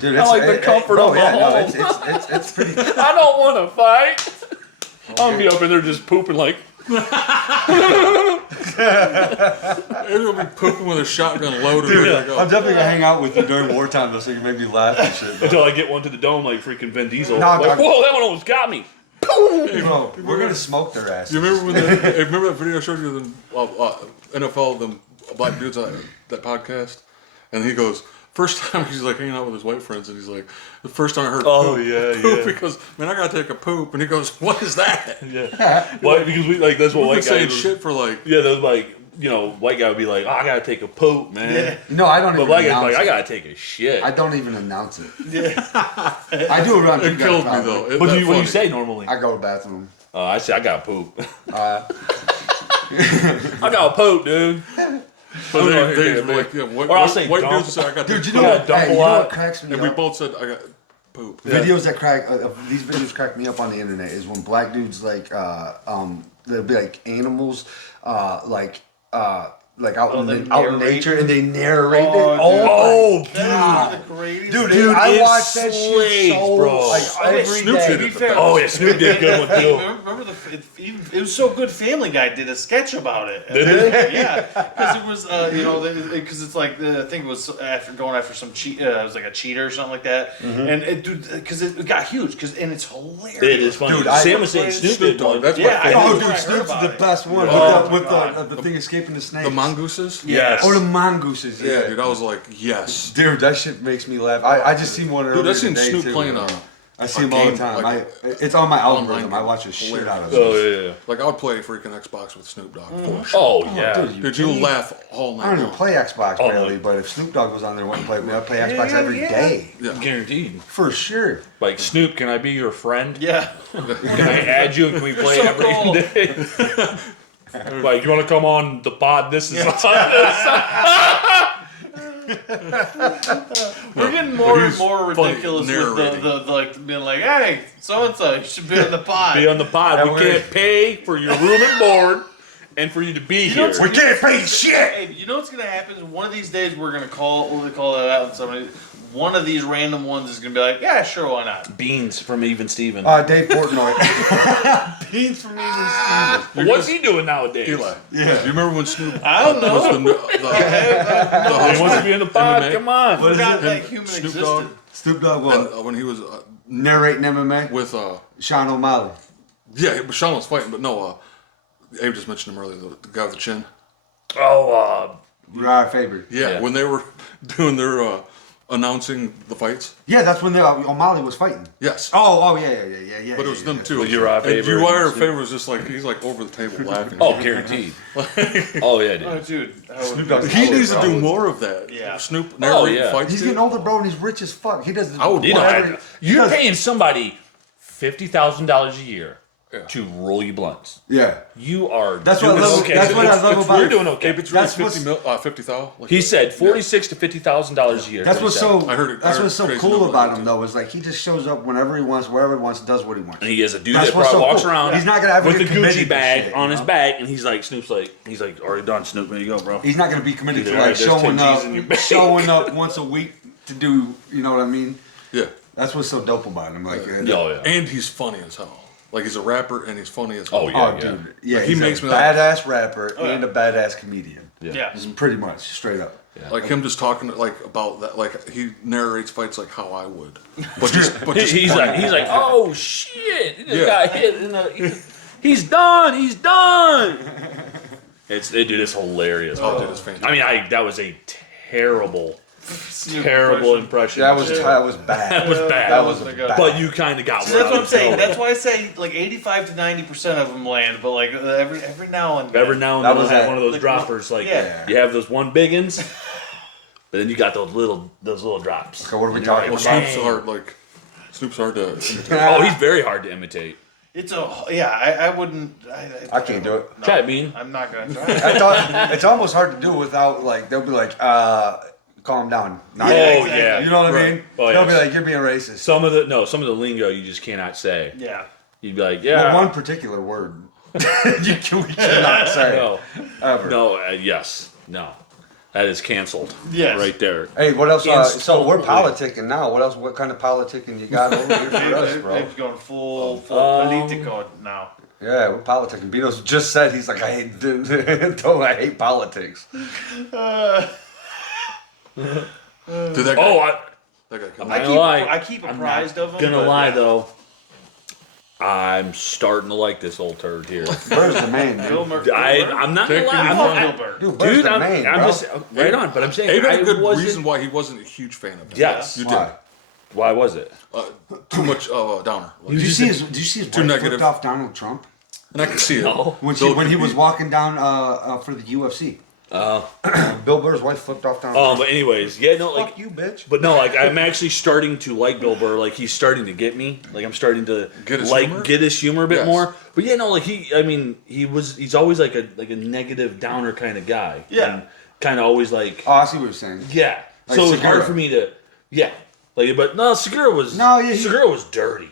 Dude, I like the comfort bro, of yeah, a no, home. it's pretty. I don't want to fight. I'm gonna be up in there just pooping like. Everyone be pooping with a shotgun loaded. Dude, ready to go. I'm definitely gonna hang out with you during wartime though, so you can make me laugh and shit. Bro. Until I get one to the dome like freaking Vin Diesel. No, like, dog. whoa, that one almost got me. Bro, we're gonna smoke their asses. You remember when remember that video I showed you the NFL, the black dudes on that podcast, and he goes. First time he's like hanging out with his white friends, and he's like, the first time I heard poop, he goes, man, I gotta take a poop, and he goes, what is that? Yeah. Why? Because we like that's what We've white been saying guys shit for like. Yeah, that was like white guy would be like, oh, I gotta take a poop, man. Yeah. No, I don't. But even black guy's announce like, it. I gotta take a shit. I don't even announce it. Yeah. I do around. It kills me though. What do you say normally? I go to the bathroom. I say I gotta poop. I gotta poop, dude. But they like, yeah, or I'll say white dump. dudes say I got Dude, to you know what? dump Hey, a you know lot. what cracks me and up? we both said I got poop. Videos that crack these videos crack me up on the internet is when black dudes like they'll be like animals like out in nature and they narrate it. Oh, dude. That's the greatest. Dude, I watch that shit slays, so bro. like every Snoop day. did it the best. Oh yeah, Snoop did a good one too. Remember it was so good. Family Guy did a sketch about it. Did they? Yeah, because it was because it's like I think it was going after some cheat. It was like a cheater or something like that. And because it got huge and it's hilarious. It is funny. Dude, Sam was saying Snoop did one. That's my Yeah, favorite. Oh, I dude, heard Snoop's about the it. best one Oh, with God. the thing escaping the snakes. The mongooses? Yes. Oh, the mongooses. Yeah, dude, I was like, yes. Dude, that shit makes me laugh. I just seen one earlier Dude, I seen today, Snoop too. playing I see a him all the game, time. like, It's on my online algorithm. game. I watch the shit out of it. Oh yeah. Like, I would play freaking Xbox with Snoop Dogg for sure. Oh yeah. dude, Dude, you'll laugh all I night don't even long. play Xbox Oh, barely, no. but if Snoop Dogg was on there, wouldn't play with me. I'd play Xbox Hell every yeah. day. Yeah. Guaranteed. For sure. Like Snoop, can I be your friend? Yeah. Can I add you and can we play so every cool. day? Like, you want to come on the pod? This is We're getting more and he's more funny ridiculous with narrating. the like being like, hey, so and so, you should be on the pod. be on the pod. Yeah, We we're- can't pay for your room and board, and for you to be know here. what's We can't pay shit! Hey, you know what's gonna happen? Is one of these days we're gonna call it out, and somebody, one of these random ones is gonna be like, yeah, sure, why not? Beans from Even Steven. Dave Portnoy. Beans from Even Steven. What's he doing nowadays? Eli. Yeah. Do you remember when Snoop I don't know. was the He wants to be in the pod. MMA? Come on. What is Forgot it? that human Snoop existed. Dogg? Snoop Dogg what? And when he was Narrating MMA? with, Sean O'Malley. yeah, Sean was fighting, but no, Abe just mentioned him earlier, the guy with the chin. Oh, You're our favorite. Yeah, Yeah. when they were doing their announcing the fights. Yeah, that's when O'Malley was fighting. Yes. Oh, yeah. But it was them yeah. too. Well, you're our And favorite. Uriah Faber was just like, he's like over the table laughing. oh, guaranteed. Oh yeah, dude. Oh, dude. Snoop Dogg. He needs to do more of that. Yeah. Snoop narrating yeah. fights. He's dude. getting older, bro, and he's rich as fuck. He does. I would You know, whatever- he you're does- paying somebody $50,000 a year Yeah. to roll you blunts. Yeah. You are. That's what I doing love. okay. That's what I love it's about. You're doing okay. Abe, it's really That's what's- 50,000. Like, He said $46,000 to $50,000 a year. That's what's so. I heard it- I That's heard what's so crazy cool numbers about like him, that. though, is like he just shows up whenever he wants, wherever he wants, does what he wants. And he has a dude That's that what's probably so walks cool. around He's not gonna ever with the get committed Gucci to bag shit, on you his know? back, and he's like, Snoop's like, already done, Snoop, there you go, bro. He's not gonna be committed to Either like there's 10 showing G's in your up, bank. showing up once a week to do. You know what I mean? Yeah. That's what's so dope about him. Like, Oh yeah. And he's funny as hell. Like, he's a rapper and he's funny as hell. Oh, yeah. oh, dude, yeah, He he's makes a me laugh. badass rapper and a badass comedian. Yeah. Pretty much, straight up. Like him just talking like about that, like he narrates fights like how I would, but just He's funny. like, oh shit, he just Yeah. got hit. He's done. He's done. Dude, it's hilarious. Oh, dude, it's fantastic. I mean, that was a terrible impression. That was that was bad. That was bad. That was wasn't good. bad. But you kind of got. So that's what I'm saying. That's why I say like 85 to 90% of them land, but like every now and then. Every now and That then was we'll have it. one of those Like, droppers. Like yeah. you have those one big uns, but then you got those little drops. So what are we And you're talking like, Well, about? Snoop's hard. Like Snoop's hard to imitate. Oh, he's very hard to imitate. It's I wouldn't. I can't do it. No, Try it, Bean. I'm not gonna try. I thought it's almost hard to do without like they'll be like, calm down. Not Oh, yet. yeah. You know what I Right. mean? Oh, They'll be yes. like, you're being racist. Some of the lingo you just cannot say. Yeah. You'd be like, But yeah. one particular word we cannot say No. ever. No. Yes. No. That is canceled. Yes. Right there. Hey, what else? Yes, So we're totally. politicking now. What else? What kind of politicking you got over here for us, bro? Dave's going full politico now. Yeah, we're politicking. Beatles just said he's like, I hate politics. Dude, that guy, Oh, that guy. I'm I not keep- gonna lie. I keep I'm apprised not of 'em, Gonna but lie yeah. though. I'm starting to like this old turd here. Burr's the man, Bill dude. Burr. I'm not gonna lie. I love Bill Burr. Dude, Burr's Dude, the I'm man, bro. just right on. But I'm saying Abe had a good wasn't- reason why he wasn't a huge fan of him. Yes. You did. Why? Why was it? Too much of a downer. Did you see his Too wife negative. flipped off Donald Trump? And I can see it. No. When he was walking down for the UFC. Bill Burr's wife flipped off Donald Trump. But anyways, yeah, no, like Fuck you, bitch. But no, like I'm actually starting to like Bill Burr. Like he's starting to get me. Like I'm starting to Get his like humor? get his humor a bit Yes. more. But yeah, no, like he's always like a negative downer kind of guy. Yeah. And kind of always like Oh, I see what you're saying. yeah. Like So it was hard Segura. for me to like. But no, Segura was Segura was dirty.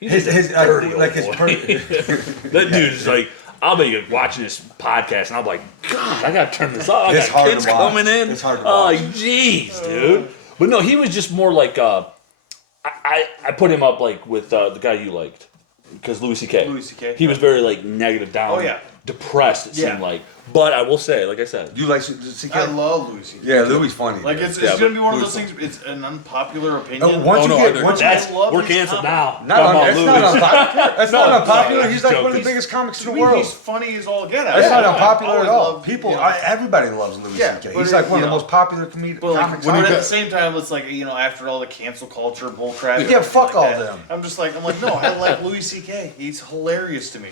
He's His a dirty like old his boy. That dude is like. I'll be watching this podcast and I'm like, God, I gotta turn this off. I It's got hard kids to watch. coming in. It's hard to Oh, watch. jeez, dude. But no, he was just more like I put him up like with the guy you liked because Louis C.K. Louis C.K. He was very like negative, down, Oh, yeah. depressed. It Yeah. seemed like. But I will say, like I said, You like CK? I love Louis C.K. Yeah, Louis funny. Like dude. it's Yeah, gonna be one of Louis those things. It's an unpopular opinion. Once Oh, you no, I get do. once you That's- get love we're his canceled comedy. now. not Come un- on, it's Louis. not unpopular. That's not unpopular. I'm He's like one of the joking. biggest comics in To the me, world. he's funny as all get out. That's not I unpopular always at all. loved, People, you know, everybody loves Louis Yeah, C.K. but He's like it- one of you the know, most popular comics. But like, comics when out at there. the same time, it's like after all the cancel culture bullcrap. Yeah, and fuck everything all like that, them. I'm like, no, I like Louis C.K. He's hilarious to me.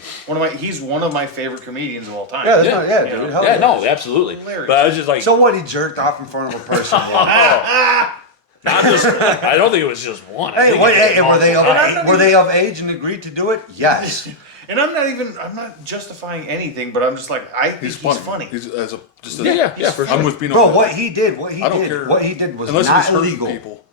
He's one of my favorite comedians of all time. Yeah, that's Yeah. not, yeah, You dude. know? Hell Yeah, no, absolutely. Hilarious. But I was just like, So what? He jerked off in front of a person. not just. I don't think it was just one. I Hey, think wait, it was hey, were they multiple. were they of age and agreed to do it? Yes. And I'm not justifying anything, but I'm just like, I think He's he's funny. funny. He's as a just a, Yeah, for sure. I'm with Bino. Bro, on what that. he did I don't care. what he did was Unless not he's hurting illegal. people.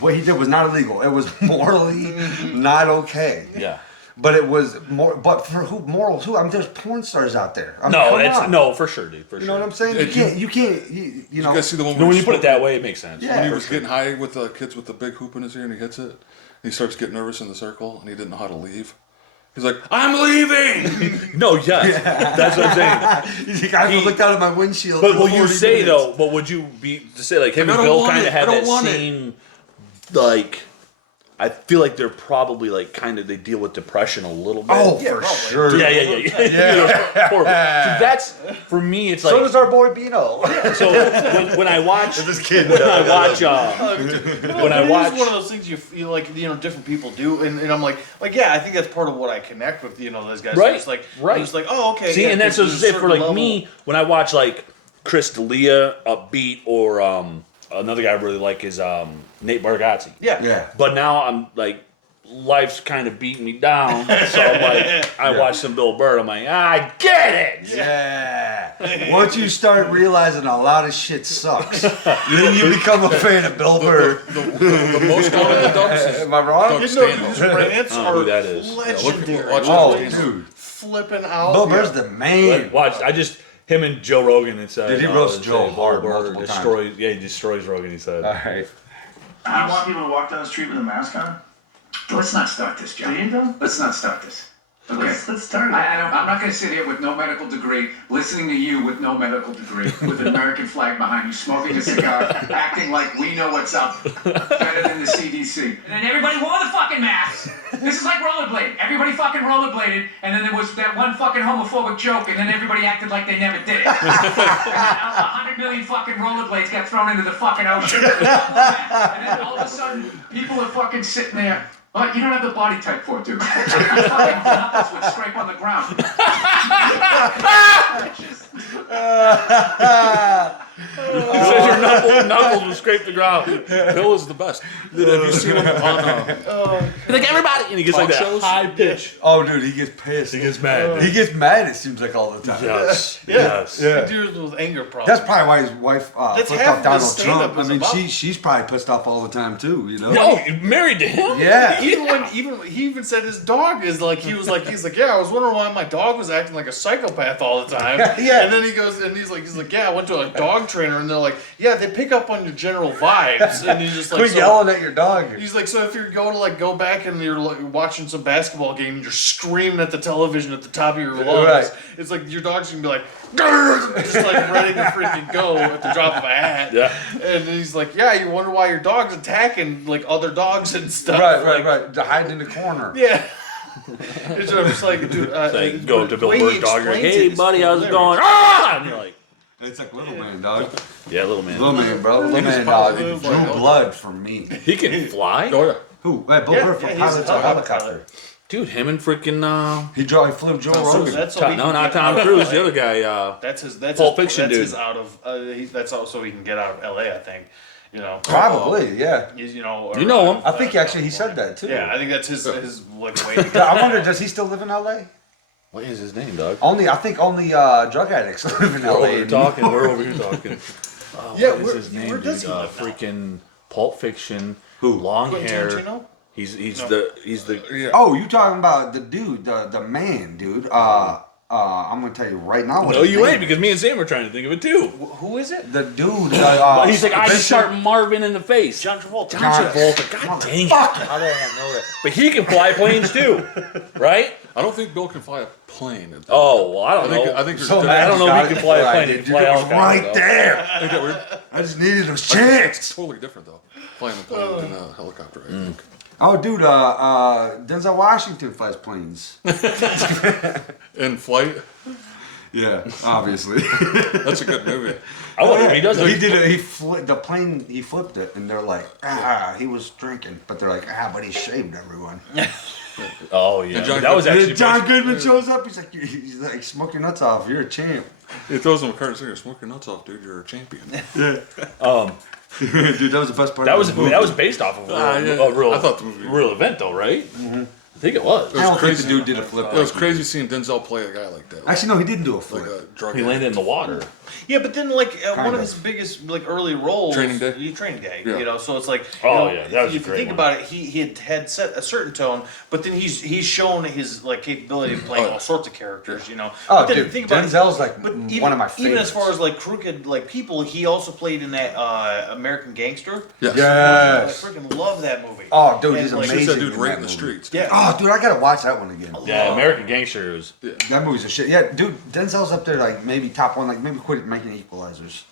What he did was not illegal. It was morally not okay. Yeah. But it was more. But for who? Morals? Who? I mean, there's porn stars out there. I mean, No, come it's on. no for sure, dude. For You sure. know what I'm saying? If You know. You guys see the one No, when you put it smoking- that way, it makes sense. Yeah. when he for was getting high with the kids with the big hoop in his ear and he hits it, and he starts getting nervous in the circle and he didn't know how to leave. He's like, I'm leaving. No, yes, that's what I'm saying. He's like, I looked out of my windshield. But for will you 40 say minutes. though? But would you be to say like him Like, and I don't Bill want kind it. of had I don't that want it. same like? I feel like they're probably like kind of they deal with depression a little bit. Oh, Yeah, for probably. sure. Yeah. Horrible. So that's for me. It's like So does our boy Bino. so when I watch This kid. when I watch When I watch- it's one of those things you feel like different people do, and I'm like yeah, I think that's part of what I connect with those guys. Right, It's like right. I'm just like okay. see, yeah, and that's what I was there's saying a for certain like level. me when I watch like Chris D'Elia, Upbeat, or another guy I really like is Nate Bargatze. Yeah. Yeah. But now I'm like, life's kind of beating me down. So I'm like, I watch some Bill Burr. I'm like, I get it. Yeah. Once you start realizing a lot of shit sucks, then you become a fan of Bill Burr. The most common dubs is Am I wrong? Doug His Stanhope. rants I don't know are who that is. legendary. watch Oh, Yeah. dude. Flipping out. Bill Burr's the man. Watch, I just him and Joe Rogan. It said, Did he roast it Joe said hard Bill Burr multiple times? destroys. Yeah, he destroys Rogan. He said. All right. You want people to walk down the street with a mask on? Let's not start this, Do John. you though? Let's not start this. Okay. Let's start it. I'm not going to sit here with no medical degree, listening to you with no medical degree, with an American flag behind you, smoking a cigar, acting like we know what's up, better than the CDC. And then everybody wore the fucking masks. This is like rollerblading. Everybody fucking rollerbladed, and then there was that one fucking homophobic joke, and then everybody acted like they never did it. And then 100 million fucking rollerblades got thrown into the fucking ocean. And then all of a sudden, people are fucking sitting there. Well, you don't have the body type for it, dude. Your fucking knuckles would scrape on the ground. He says your knuckles will scrape the ground. Bill is the best. Have you seen him on? He's like everybody, and he gets like Talk that shows? high pitch. Oh, dude, he gets pissed. He gets mad. He gets mad, it seems like, all the time. Yes. Yeah. Yes. Yeah. He deals with anger problems. That's probably why his wife That's flipped half off Donald of his stand-up Trump. I is mean, about. she's probably pissed off all the time, too, you know? No, married to him. Yeah. He even said his dog is like he's like yeah, I was wondering why my dog was acting like a psychopath all the time. Yeah. And then he goes and he's like yeah, I went to a dog trainer and they're like yeah, they pick up on your general vibes and he's just like Quit so, yelling at your dog. He's like, so if you're going to go back and you're watching some basketball game and you're screaming at the television at the top of your lungs, Right. it's like your dog's gonna be like, "Grr," just like ready to freaking go at the drop of a hat. Yeah. And he's like, yeah, you wonder why your dog's attacking like other dogs and stuff. Right, Like, right. To hide in the corner. Yeah. It's just like, dude, Like, go up to Bill the way he Burr's dog, you're like, explains hey, it is buddy, how's it hilarious. going? Ah! And you're like, It's like Little Man, dog. yeah, little man. Little Man, bro. Little He was Man, pilot. dog. He It can fly drew a blood from me. He can fly? Oh yeah. Who? Bill Yeah, Burr for yeah, he's pilots a a helicopter. Dude, him and freaking, He flew Joe So Rogan. that's so he no, can not get Tom out of Cruise, LA. the other guy, That's his. That's Pulp his, Fiction that's dude. His out of. That's also he can get out of L.A. I think. You know. Probably, yeah. You know. You know him. I think actually he said that too. Yeah, I think that's his like way. To I wonder, does he still live in LA? what is his name, dog? I think only drug addicts live in We're LA. over here talking, we're over here talking. Yeah, What is where- his name, where does dude? he live now? Freaking Pulp Fiction. Who? Long Quentin hair. Tarantino? He's No. the Oh, you talking about the dude, the man, dude? I'm gonna tell you right now. What No, his you name ain't, because me and Sam were trying to think of it too. Who is it? The dude. But he's like, I just Bishop- shot Marvin in the face. John Travolta. John Travolta. God dang it. How did I not know that? But he can fly planes too, right? I don't think Bill can fly a plane. Oh, well, I don't know. I think there's So different- I don't know if he can fly a plane. He can Dude, fly it a was helicopter. right though. there. Ain't that weird? I just needed a It's chance. totally different though. Flying a plane and a helicopter. I think. Oh, dude, Denzel Washington flies planes. In flight, Yeah, obviously. that's a good movie. I wonder if he does He it. did it. The plane. He flipped it, and they're like, he was drinking, but they're like, but he shaved everyone. Oh, yeah. And John That was And actually then John Goodman shows up. He's like, smoke your nuts off. You're a champ. He throws him a card and says, "Smoke your nuts off, dude. You're a champion." Dude, that was the best part. That of was the movie. that was based off of a real I thought the movie- real event though, right? I think it was. I don't think crazy. the dude did a flip. It was crazy seeing Denzel play a guy like that. Actually, no, he didn't do a flip. Like a drug He landed in the water. Yeah, but then like one Kinda. of his biggest like early roles, Training Day? Training Day. Yeah. You know, so it's like, Oh, you know, yeah, that was a if you great think one. about it, he had set a certain tone, but then he's shown his like capability of playing Oh, yeah. all sorts of characters. You know, Oh, but then dude, think about Denzel's like but one of my even as favorites. far as like crooked like people, he also played in that American Gangster. Yes. Yes. I freaking love that movie. Oh, dude, And, he's like, Shoots amazing. that dude in right that in the movie. streets. Yeah. Oh, dude, I gotta watch that one again. Yeah, American Gangster was. That movie's a shit. Yeah, dude, Denzel's up there like maybe top one. Like maybe quit making equalizers.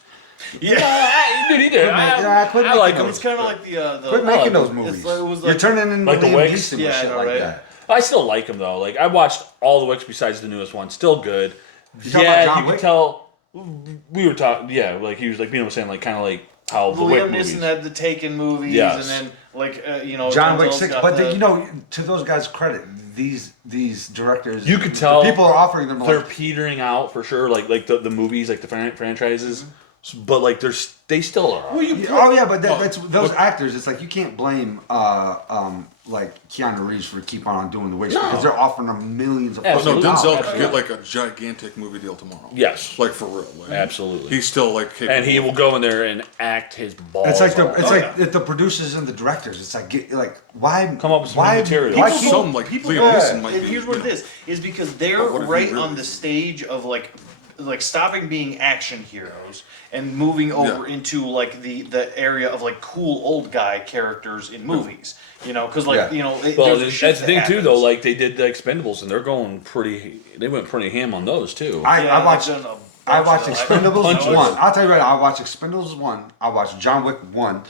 Yeah, Dude, he did. Yeah, quit I making like those. him. it's kind of like the Quit making those it's movies. like- it was You're like- turning into like the Liam Wicks? Neeson with Yeah, I shit know, like right? that. I still like him though. Like I watched all the Wicks besides the newest one. Still good. You talking about Yeah, John you Wick? could tell. We were talking. Yeah, like he was like Bino was saying, like kind of like how the Wick Liam movies. Neeson had the Taken movies, Yes. and then like you know John Wick Denzel's 6. got But the- you know, to those guys' credit, these directors, You could the tell people are offering them they're like, petering out for sure. Like the movies, like the franchises. But like they still are. Well, you oh yeah, but that's those actors. It's like you can't blame like Keanu Reeves for keep on doing the Wicks because they're offering them millions of But no, fucking Denzel dollars. could get like a gigantic movie deal tomorrow. Yes. Like for real. Like, Absolutely. He's still like capable. And he will go in there and act his balls. It's like off. the producers and the directors. It's like why Come up with some why new material. Why People keep, some like people Liam go- Neeson might and be. here's what you it know. is because they're But what if he right really on the is? stage of like stopping being action heroes and moving over Yeah. into like the area of like cool old guy characters in movies. You know, because like Yeah. you know, Well, there's a shift that's the thing that too, happens. though. Like they did the Expendables, and they're going pretty. They went pretty ham on those too. I Yeah, watched they've done a I bunch watched of Expendables Bunches. 1. I'll tell you right now, I watched Expendables 1. I watched John Wick 1.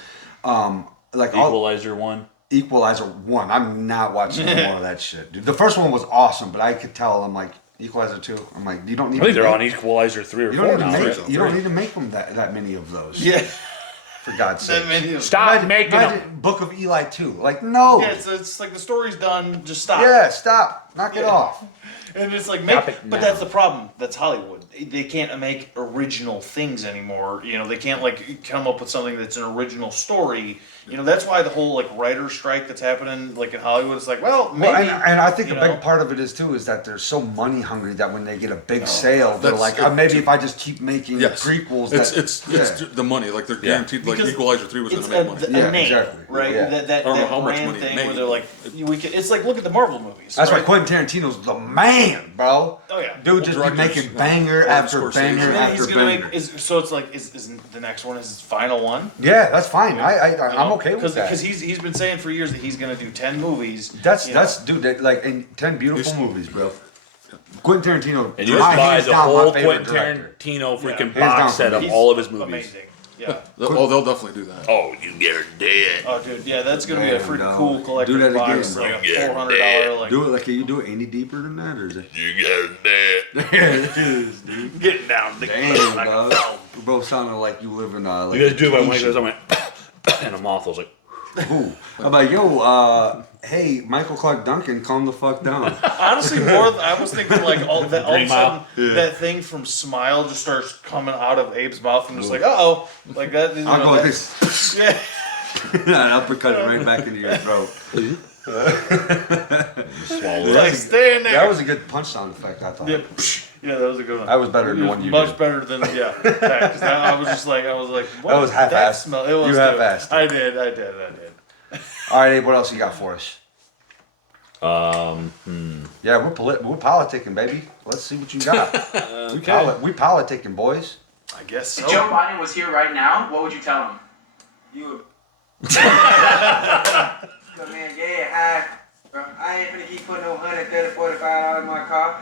Like all Equalizer one. Equalizer 1. I'm not watching any more of that shit, dude. The first one was awesome, but I could tell I'm like Equalizer 2. I'm like, you don't need I think to they're make- on Equalizer 3 or you 4 don't, now. need to right? make, you don't need to make them that many of those. Yeah, For God's sake. that many of- Stop making them. Imagine Book of Eli 2. Like, no. Yeah, it's like the story's done. Just stop. Yeah, stop. Knock it Yeah. off. And it's like, Stop it but now. that's the problem. That's Hollywood. They can't make original things anymore. You know, they can't like come up with something that's an original story. You know, that's why the whole like writer strike that's happening like in Hollywood. It's like, well, maybe. Well, and I think you a know. big part of it is too is that they're so money hungry that when they get a big sale, they're That's like, it, maybe too. if I just keep making Yes. prequels, It's that, the money. Like they're Yeah. guaranteed. Like Because Equalizer 3 was going It's to make money. a Yeah, name, exactly. right? Yeah. That I don't know how much brand money it thing made, where they're like, it's like look at the Marvel movies. That's why right? Quentin Tarantino's the man, bro. Oh yeah. Dude just be directors, making you know, banger Martin after Scorsese. banger And then after he's gonna banger. make so it's like is the next one is his final one. Yeah, that's fine. I'm okay with that. Because he's been saying for years that he's gonna do 10 movies. That's you know. dude. That, like in 10 beautiful movies, bro. Quentin Tarantino. And you just buy hands the down, my whole favorite Quentin director. Tarantino freaking Hands down box for set me. of He's all of his movies. Amazing. Yeah. They'll definitely do that. Oh, you get dead. Oh, dude, yeah, that's gonna be a Damn, freaking dog. cool collector's Do that again, box, bro. like a Yeah, $400 like. Do it like, can you do it any deeper than that, or is it? You get dead. There it is, dude. Getting down the Damn, like dog. a dog. We both sounded like you live in like. You guys do it by when Asian. goes, I went, and a moth was like, Ooh. I'm like, yo, hey, Michael Clark Duncan, calm the fuck down. Honestly, I was thinking like all of a Green sudden Mile? that thing from Smile just starts coming out of Abe's mouth and just like, uh-oh, like that. You know, I'll go like that- this. Yeah. And uppercut it right back into your throat. swallow it. Like, stay in there. That was a good punch sound effect, I thought. Yeah, yeah, that was a good one. That was better than the It one you much did. better than yeah. That, 'cause I was just like, what That was did that half-assed. smell? It was You too. half-assed it. I did. All right, Abe, what else you got for us? Yeah, we're politicking, baby. Let's see what you got. We politicking, boys. I guess If so. Joe Biden was here right now, what would you tell him? You. Look, man, yeah, hi. Bro, I ain't finna keep putting no $130, $45 in my car.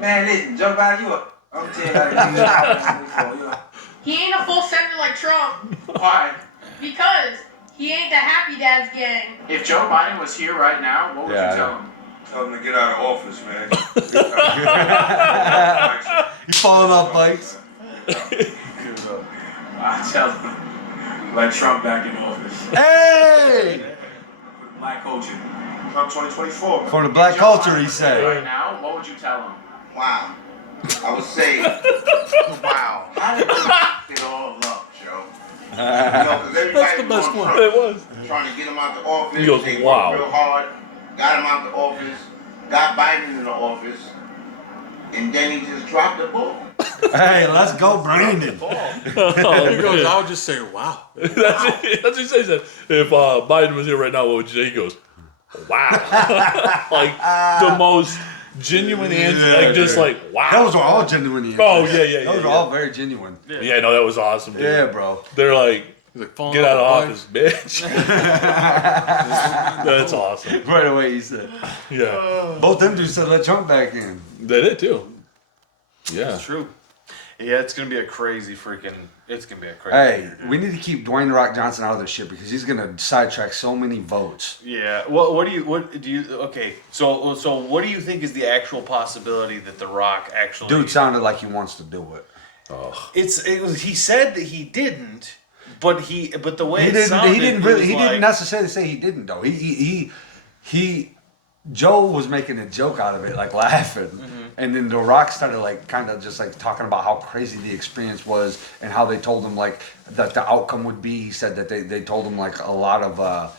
Man, listen, Joe Biden, you up. I'm telling you how He ain't a full senator like Trump Why? because he ain't the Happy Dads gang. If Joe Biden was here right now, what would Yeah, you tell him? Tell him to get out of office, man. You falling off bikes? I tell him, let Trump back in office. Hey! Black culture. Trump 2024. For the black culture, he said. Right now, what would you tell him? Wow. I would say, wow. How did you it all up, Joe? You know, because everybody the best was one. on It Trump, was. trying to get him out the office. He goes, They wow. worked real hard, got him out the office, got Biden in the office, and then he just dropped the ball. Hey, let's go, Brandon. Oh, He goes, man. I would just say, wow. That's what he says. If Biden was here right now, what would you say? He goes, wow. Like the most genuine answer. Yeah, like just yeah. like, wow. Those were all genuine answers. Oh, yeah. Those were all very genuine. Yeah, no, that was awesome, dude. Yeah, bro. They're like, He's like, falling get out of off a office, bitch. That's awesome. Right away, he said. Yeah. Both them dudes said let Trump back in. They did too. Yeah. It's true. Yeah, it's gonna be a crazy freaking. It's gonna be a crazy. Hey, year, dude. we need to keep Dwayne The Rock Johnson out of this shit because he's gonna sidetrack so many votes. Yeah. What do you? Okay. So what do you think is the actual possibility that The Rock actually? Dude sounded like he wants to do it. He said that he didn't, but the way He it didn't. sounded, He didn't it really. was He like, didn't necessarily say he didn't though. He. Joe was making a joke out of it, like laughing, and then The Rock started like kind of just like talking about how crazy the experience was and how they told him like that the outcome would be. He said that they told him like a lot of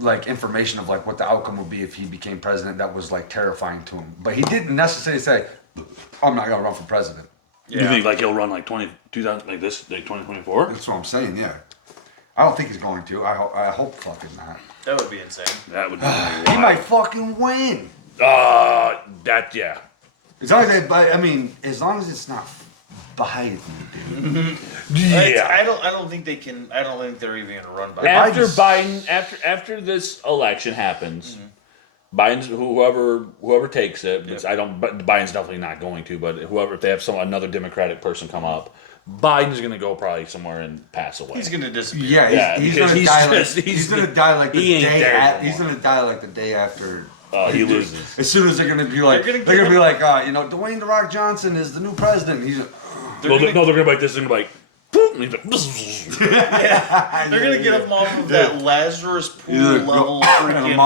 like information of like what the outcome would be if he became president. That was like terrifying to him, but he didn't necessarily say, "I'm not gonna run for president." You think like he'll run like 2000 like this, like 2024? That's what I'm saying. Yeah, I don't think he's going to. I hope fucking not. That would be insane. That would be He might fucking win. that yeah. As long as as long as it's not Biden, dude. I don't think they can. I don't think they're even gonna run by. After after this election happens, Biden's whoever takes it. But Biden's definitely not going to. But whoever, if they have another Democratic person come up, Biden's gonna go probably somewhere and pass away. He's gonna disappear. Yeah, he's gonna die. He's gonna die like the he ain't day. there He's gonna die like the day after. He loses. As soon as they're gonna be like, They're gonna they're gonna be like, Dwayne The Rock Johnson is the new president. He's. They're gonna be like this. They're gonna be like, boop, and he's like, They're gonna get him off of that Lazarus pool level freaking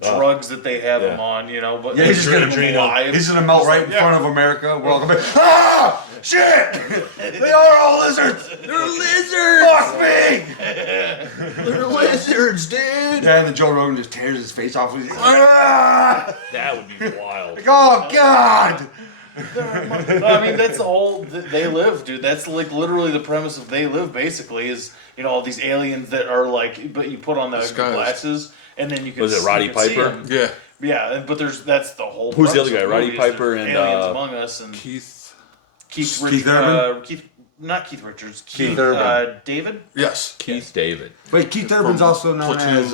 drugs that they have him on, but Yeah, he's just gonna leave him alive. He's gonna melt right in front of America. We're all gonna be, shit! They are all lizards. they're lizards. Fuck me! They're lizards, dude. Yeah, and then Joe Rogan just tears his face off. He's like, ah! That would be wild. Like, oh God! I mean, that's the whole They Live, dude. That's like literally the premise of They Live. Basically, is all these aliens that are like, but you put on the Disguised. glasses and then you can. Was it Roddy you can see Piper? them. Yeah. Yeah, but that's the whole. Who's the premise other guy? of the Roddy movie is Piper there's and, Aliens Among Us and Keith Urban? not Keith Richards. Keith Urban. David. Yes. Keith David. Wait, Keith Urban's also known Platoon. as.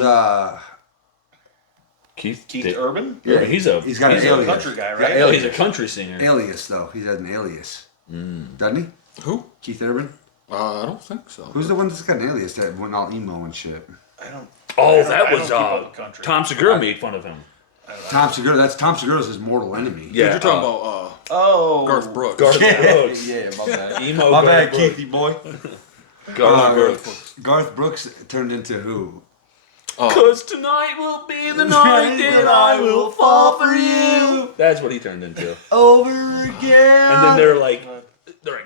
Keith Urban. Yeah, He's got an he's a alias. country guy, Yeah, right? alias. He's a country singer. Alias though. He's had an alias, doesn't he? Who? Keith Urban. I don't think so. Who's the one that's got an alias that went all emo and shit? I don't. Oh, I that don't was keep up with country. Tom Segura made fun of him. Tom Segura. That's Tom Segura's his mortal enemy. Yeah, You're talking about Garth Brooks. Garth Brooks. Yeah, my bad. Emo My Garth bad, Brooks. Keithy boy. Garth Brooks. Garth Brooks turned into who? Cause tonight will be the night that I will fall for you. That's what he turned into. Over again. And then they're like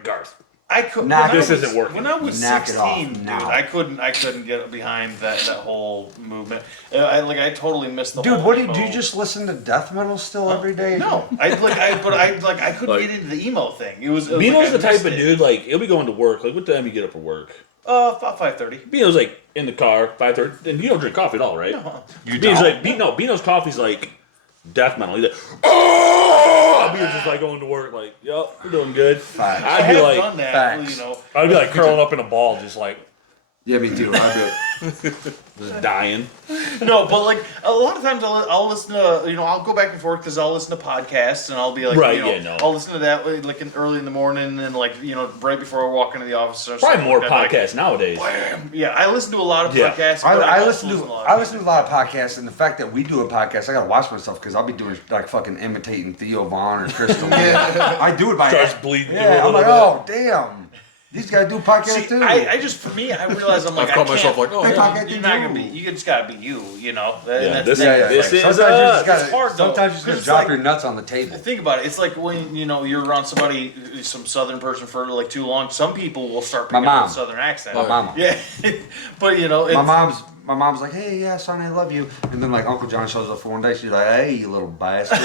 Garth. I could. This isn't working. When I was Knock it off 16, dude, now. I couldn't get behind that whole movement. I totally missed the. Dude, whole what emo. do you just listen to death metal still every day? No, I couldn't Like- get into the emo thing. It was Bino's I the type missed of it. dude, like, he'll be going to work. Like, what time you get up for work? About 5:30. Bino's like in the car, 5:30, and you don't drink coffee at all, right? You Bino's don't? like, Bino's coffee's like death metal. He's like, oh! Bino's just like going to work, like, yep, we're doing good. Facts. I I'd be have like, done that, facts. you know. I'd be like curling up in a ball, just like Yeah, me too. I do. just dying. No, but like a lot of times I'll listen to, you know, I'll go back and forth because I'll listen to podcasts and I'll be like, Right, you know, yeah, no. I'll listen to that like early in the morning and like, you know, right before I walk into the office. Or Probably something more like that, podcasts nowadays. Like, yeah, I listen to a lot of Yeah. podcasts. But I also listen to a lot of podcasts, and the fact that we do a podcast, I gotta watch myself because I'll be doing like fucking imitating Theo Vaughn or Crystal. Yeah, I do it by Starts bleeding Yeah, through a I'm like, little oh damn, these guys do podcasts See, too. I just for me, I realize I'm like, I've caught I myself can't, like, oh, They yeah. talk at you're the not gonna be. you. You just gotta be you know. Yeah, this This is sometimes you just gotta. It's hard, though, sometimes you just gotta it's drop like- your nuts on the table. Think about it. It's like when you know you're around somebody, some Southern person for like too long. Some people will start My picking up mom. a Southern accent. My mama. Yeah, but you know, it's, My mom's like, hey, yeah, son, I love you. And then like Uncle John shows up for one day. She's like, hey, you little bastard.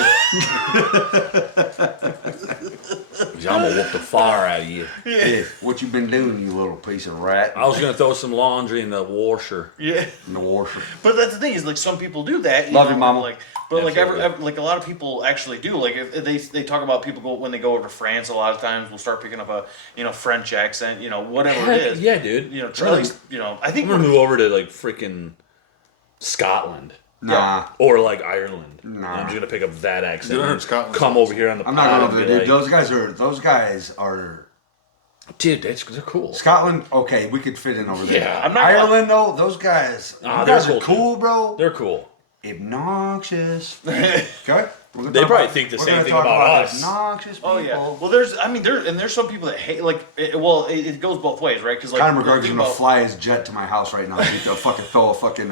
I'm gonna whoop the fire out of you. Yeah, what you been doing, you little piece of rat? I was gonna throw some laundry in the washer. yeah. In the washer. But that's the thing is like some people do that. Love know, you, mama. Like, but like Absolutely. like a lot of people actually do. Like if they talk about people when they go over to France. A lot of times we'll start picking up a French accent. You know whatever it is. Yeah, dude. You know, Really? I think I'm gonna move over to like freaking Scotland Nah. or like Ireland. Nah. I'm just gonna pick up that accent. Dude, I heard and Scotland's come over here on the I'm not pod going and over be there, dude. like, Those guys are dude, they're cool. Scotland. Okay, we could fit in over there. Yeah, I'm not Ireland though, those guys. Nah, you guys they're are cool, cool, bro. They're cool. Obnoxious. Okay. They probably think the same thing about us. Obnoxious people. Oh yeah. Well, there's some people that hate like. It goes both ways, right? Because like Conor McGregor's think gonna about- fly his jet to my house right now. He's gonna fucking throw a fucking. He's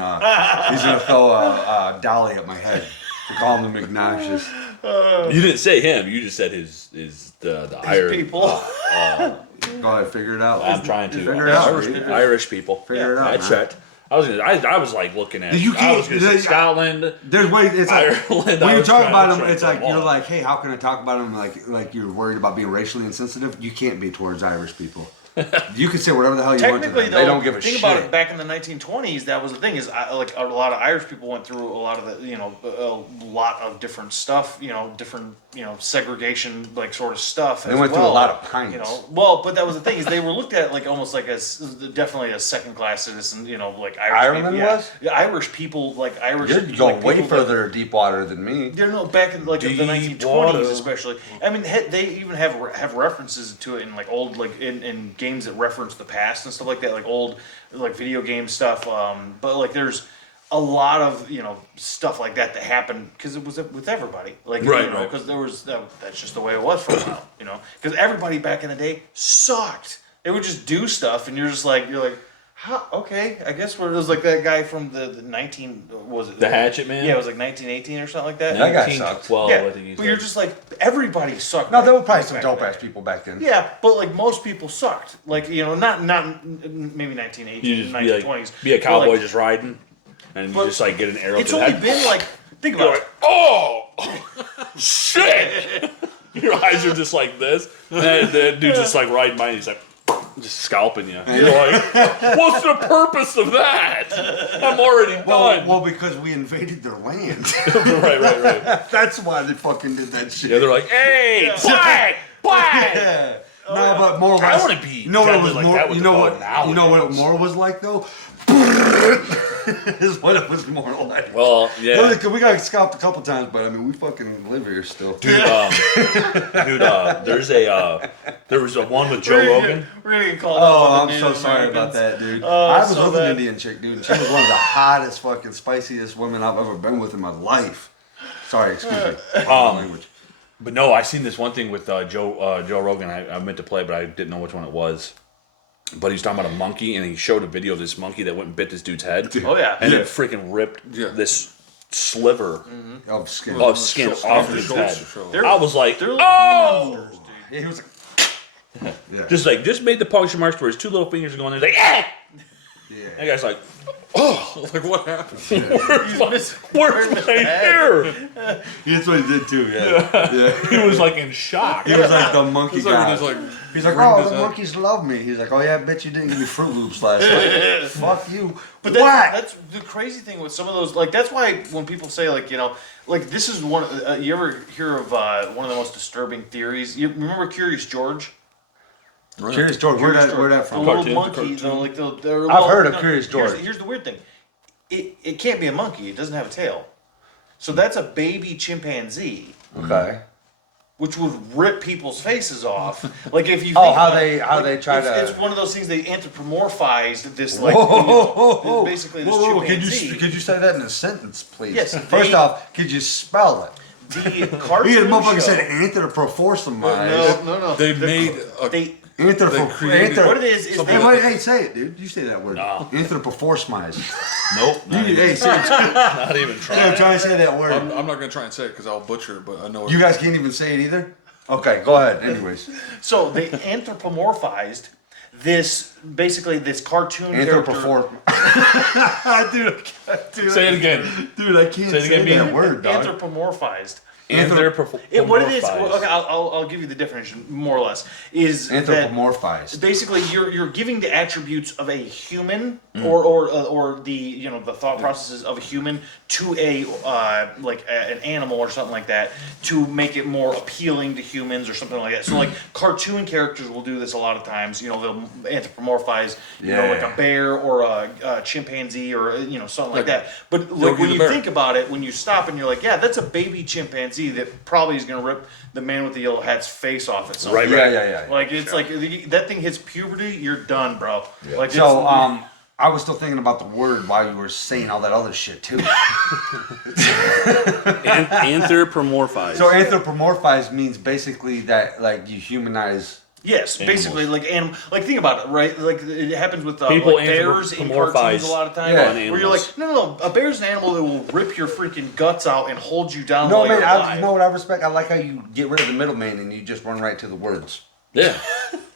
gonna throw a dolly at my head for calling him obnoxious. You didn't say him. You just said the Irish people. Go ahead, figure it out. I'm trying to. Figure it out. Irish, dude. Irish people. Figure it out, I man. checked. I was like looking at. You I was can't- gonna say Scotland. There's ways. It's like Ireland, when I you was talk trying- about I was them, trying it's to like throw them you're all. like, hey, how can I talk about them like you're worried about being racially insensitive? You can't be towards Irish people. You can say whatever the hell you want to Technically, them. though, They don't give a think shit. about it. Back in the 1920s, that was the thing. Is like a lot of Irish people went through a lot of the, a lot of different stuff. Different, segregation, like sort of stuff. They as went through a well, lot of pints. But that was the thing is they were looked at like almost like as definitely a second class citizen. Like Irish Ireland people, yeah. was? Yeah, Irish people, like Irish. You're like, going way people further deep water than me. That, no, back in like the 1920s, water. especially. I mean, they even have references to it in like old like in games that reference the past and stuff like that, like old like video game stuff. But like there's a lot of stuff like that happened because it was with everybody, like Right. because there was that's just the way it was for a while, because everybody back in the day sucked. They would just do stuff, and you're like. How, okay, I guess it was like that guy from the 19 was it The Hatchet Man? Yeah, it was like 1918 or something like that. That guy sucked. 1912, Yeah, I think he's but you're like. just like everybody sucked. No, there were probably back some then. dope ass people back then. Yeah, but like most people sucked. Like not maybe 1918, You just 1920s. be a but, cowboy like, just riding, and you but just like get an arrow It's to the only head. been like think You're about like, oh, shit! Your eyes are just like this, and the dude just like riding by, and he's like, just scalping you. You're like, what's the purpose of that? I'm already done. Well, because we invaded their land. right. That's why they fucking did that shit. Yeah, they're like, hey, black. Yeah. No, but more or I less. wanna be You know what it was deadly like more? that with You the know bow what? You know what nowadays. more was like though? is what it was more like. Well, yeah. Really, 'cause we got scalped a couple times, but I mean, we fucking live here still. Dude, there was a one with Joe Rogan. We're gonna get called Oh, out by I'm the so Native sorry about Americans. that, dude. Oh, I was so with bad. an Indian chick, dude. She was one of the hottest, fucking, spiciest women I've ever been with in my life. Sorry, excuse me. Language. But no, I seen this one thing with Joe Rogan. I meant to play, but I didn't know which one it was. But he was talking about a monkey, and he showed a video of this monkey that went and bit this dude's head. Oh, yeah. And Yeah. it freaking ripped this sliver Of skin. of skin off his head. I was like, They're oh! monsters, dude. He was like, yeah. Just made the puncture marks where his two little fingers are going there. He's like, eh! Yeah. And the guy's like, Oh, like what happened? where's my hair? That's what he did too, yeah. He was like in shock. He was like the monkey He's guy. like, He's like, ringed oh, his the head. monkeys love me. He's like, oh yeah, I bet you didn't give me Fruit Loops last night. Fuck you. But What? that's the crazy thing with some of those. Like that's why when people say like like this is one. You ever hear of one of the most disturbing theories? You remember Curious George? Curious George, where that The from? little monkey. I've heard of Curious George. Here's the weird thing. It can't be a monkey. It doesn't have a tail. So that's a baby chimpanzee. Okay. Which would rip people's faces off. Like if you. Oh, think how about they- it, how like, they try it's, to- It's one of those things they anthropomorphized this like. Whoa, basically this whoa, chimpanzee. could you say that in a sentence, please? Yes, First they- off, could you spell it? The cartoon He had a motherfucker show- said anthropophormized. No. They made a. They created- what it is Hey, they, wait, hey, say it, dude. You say that word. No. Anthropophormized. Nope. Hey, say it. Not even I'm trying. trying to say that word. I'm not gonna try and say it because I'll butcher it, but I know it. You guys can't even say it either? Okay, go ahead. Anyways. so they anthropomorphized this basically this cartoon character. Dude, Say it again. Dude, I can't Say it again, that Bean. word, dog. Anthropomorphized. Anthropomorphized. What it is? Okay, I'll give you the definition more or less. Is that Anthropomorphized. basically you're giving the attributes of a human or the the thought processes of a human to a an animal or something like that to make it more appealing to humans or something like that. So like cartoon characters will do this a lot of times. They'll anthropomorphize like a bear or a chimpanzee or something like that. But like when the you Bear. think about it, when you stop and you're like, yeah, that's a baby chimpanzee that probably is gonna rip the man with the yellow hat's face off at some Right, point. Yeah. Like it's like that thing hits puberty, you're done, bro. Like So, I was still thinking about the word while you were saying all that other shit too. Anthropomorphized. So anthropomorphized means basically that like you humanize. yes, basically like like think about it, right? Like it happens with People like bears in anthropomorphize cartoons a lot of times, Yeah. on where you're animals. like, no, a bear's an animal that will rip your freaking guts out and hold you down No while man, you're alive. you know what I respect? I like how you get rid of the middleman and you just run right to the words. Yeah.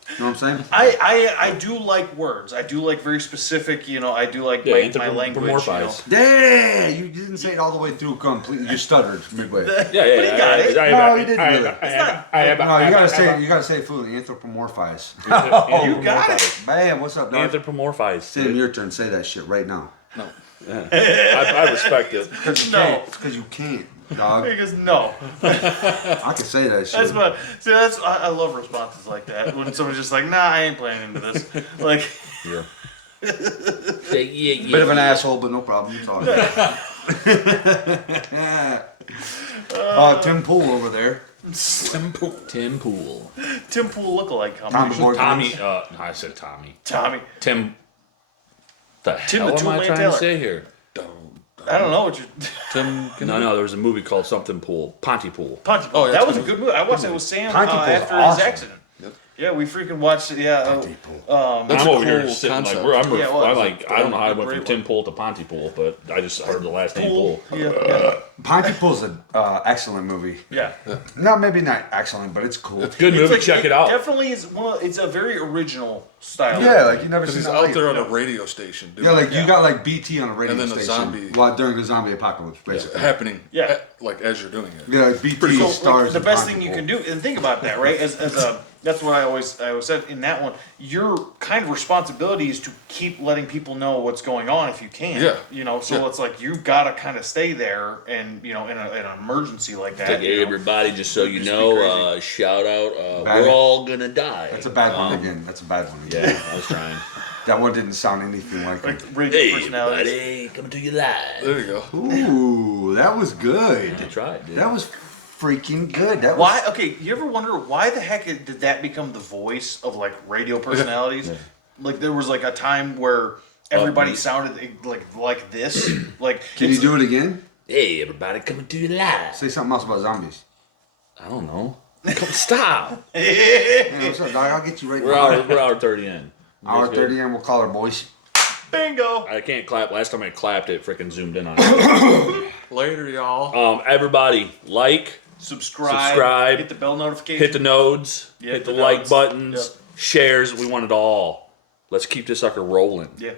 You know what I'm saying? I do like words. I do like very specific. I do like my language. Anthropomorphized. Yeah, you didn't say it all the way through completely. You stuttered midway. Yeah. But he got it. No, you didn't really. No, You gotta say it fluently. Anthropomorphized. You got it. Man, what's up, dog? Anthropomorphized. Sam, your turn. Say that shit right now. No. I respect it. Because you can't, dog. Because no. I can say that shit. That's what. See, I love responses like that when someone's just like, "Nah, I ain't playing into this." Like, Yeah. Bit of an asshole, but no problem. It's all good. Tim Pool over there. Tim Pool. Tim Pool lookalike company. Tommy. I said Tommy. Tommy. Tim. The Tim hell the am I Tool Man trying Taylor. to say here? I don't know what you're. Tim. No, there was a movie called something Pool. Pontypool. Pontypool. Oh, yeah, that that's was a good movie. I watched it with Sam Pontypool's after awesome. his accident. Yeah, we freaking watched it. Yeah. That's I'm a over here cool sitting concept. like I'm Yeah, it was. I don't know how I went from Great Tim Pool to Pontypool, but I just heard the last name Pool. Yeah. Pontypool's an excellent movie. Yeah. Maybe not excellent, but it's cool. It's a good movie. like- Check it out. Definitely is one. It's a very original style. Yeah, like you never Because seen he's that out light. there on a radio station. Dude. Yeah, like you got like BT on a radio And then the station zombie- during the zombie apocalypse, basically. happening. Yeah. Like as you're doing it. Yeah, like BT So, like, stars. the in best thing you Pontypool. can do, and think about that, right? As a that's what I always said in that one. Your kind of responsibility is to keep letting people know what's going on if you can. Yeah. So Yeah. it's like you gotta kind of stay there, and in an emergency like that. Like, hey, everybody, just so you know, shout out, Bad. we're all gonna die. That's a bad one again. That's a bad one again. Yeah, I was trying. That one didn't sound anything like him. Radio personalities. Buddy, coming to you live. There you go. Ooh, that was good. I tried, dude. That was freaking good. That Why? was. Okay, you ever wonder why the heck did that become the voice of like radio personalities? Like there was like a time where everybody sounded like this. Like, Can you do it again? Hey, everybody, coming to you live. Say something else about zombies. I don't know. Stop. Hey, what's up, dog? I'll get you right We're hour 30 in. Hour 30 in, we'll call her boys. Bingo. I can't clap. Last time I clapped, it freaking zoomed in on it. Later, y'all. Everybody, like, subscribe, hit the bell notification, hit the nodes, Yeah, hit the the like nodes. buttons, Yep. shares. We want it all. Let's keep this sucker rolling. Yeah.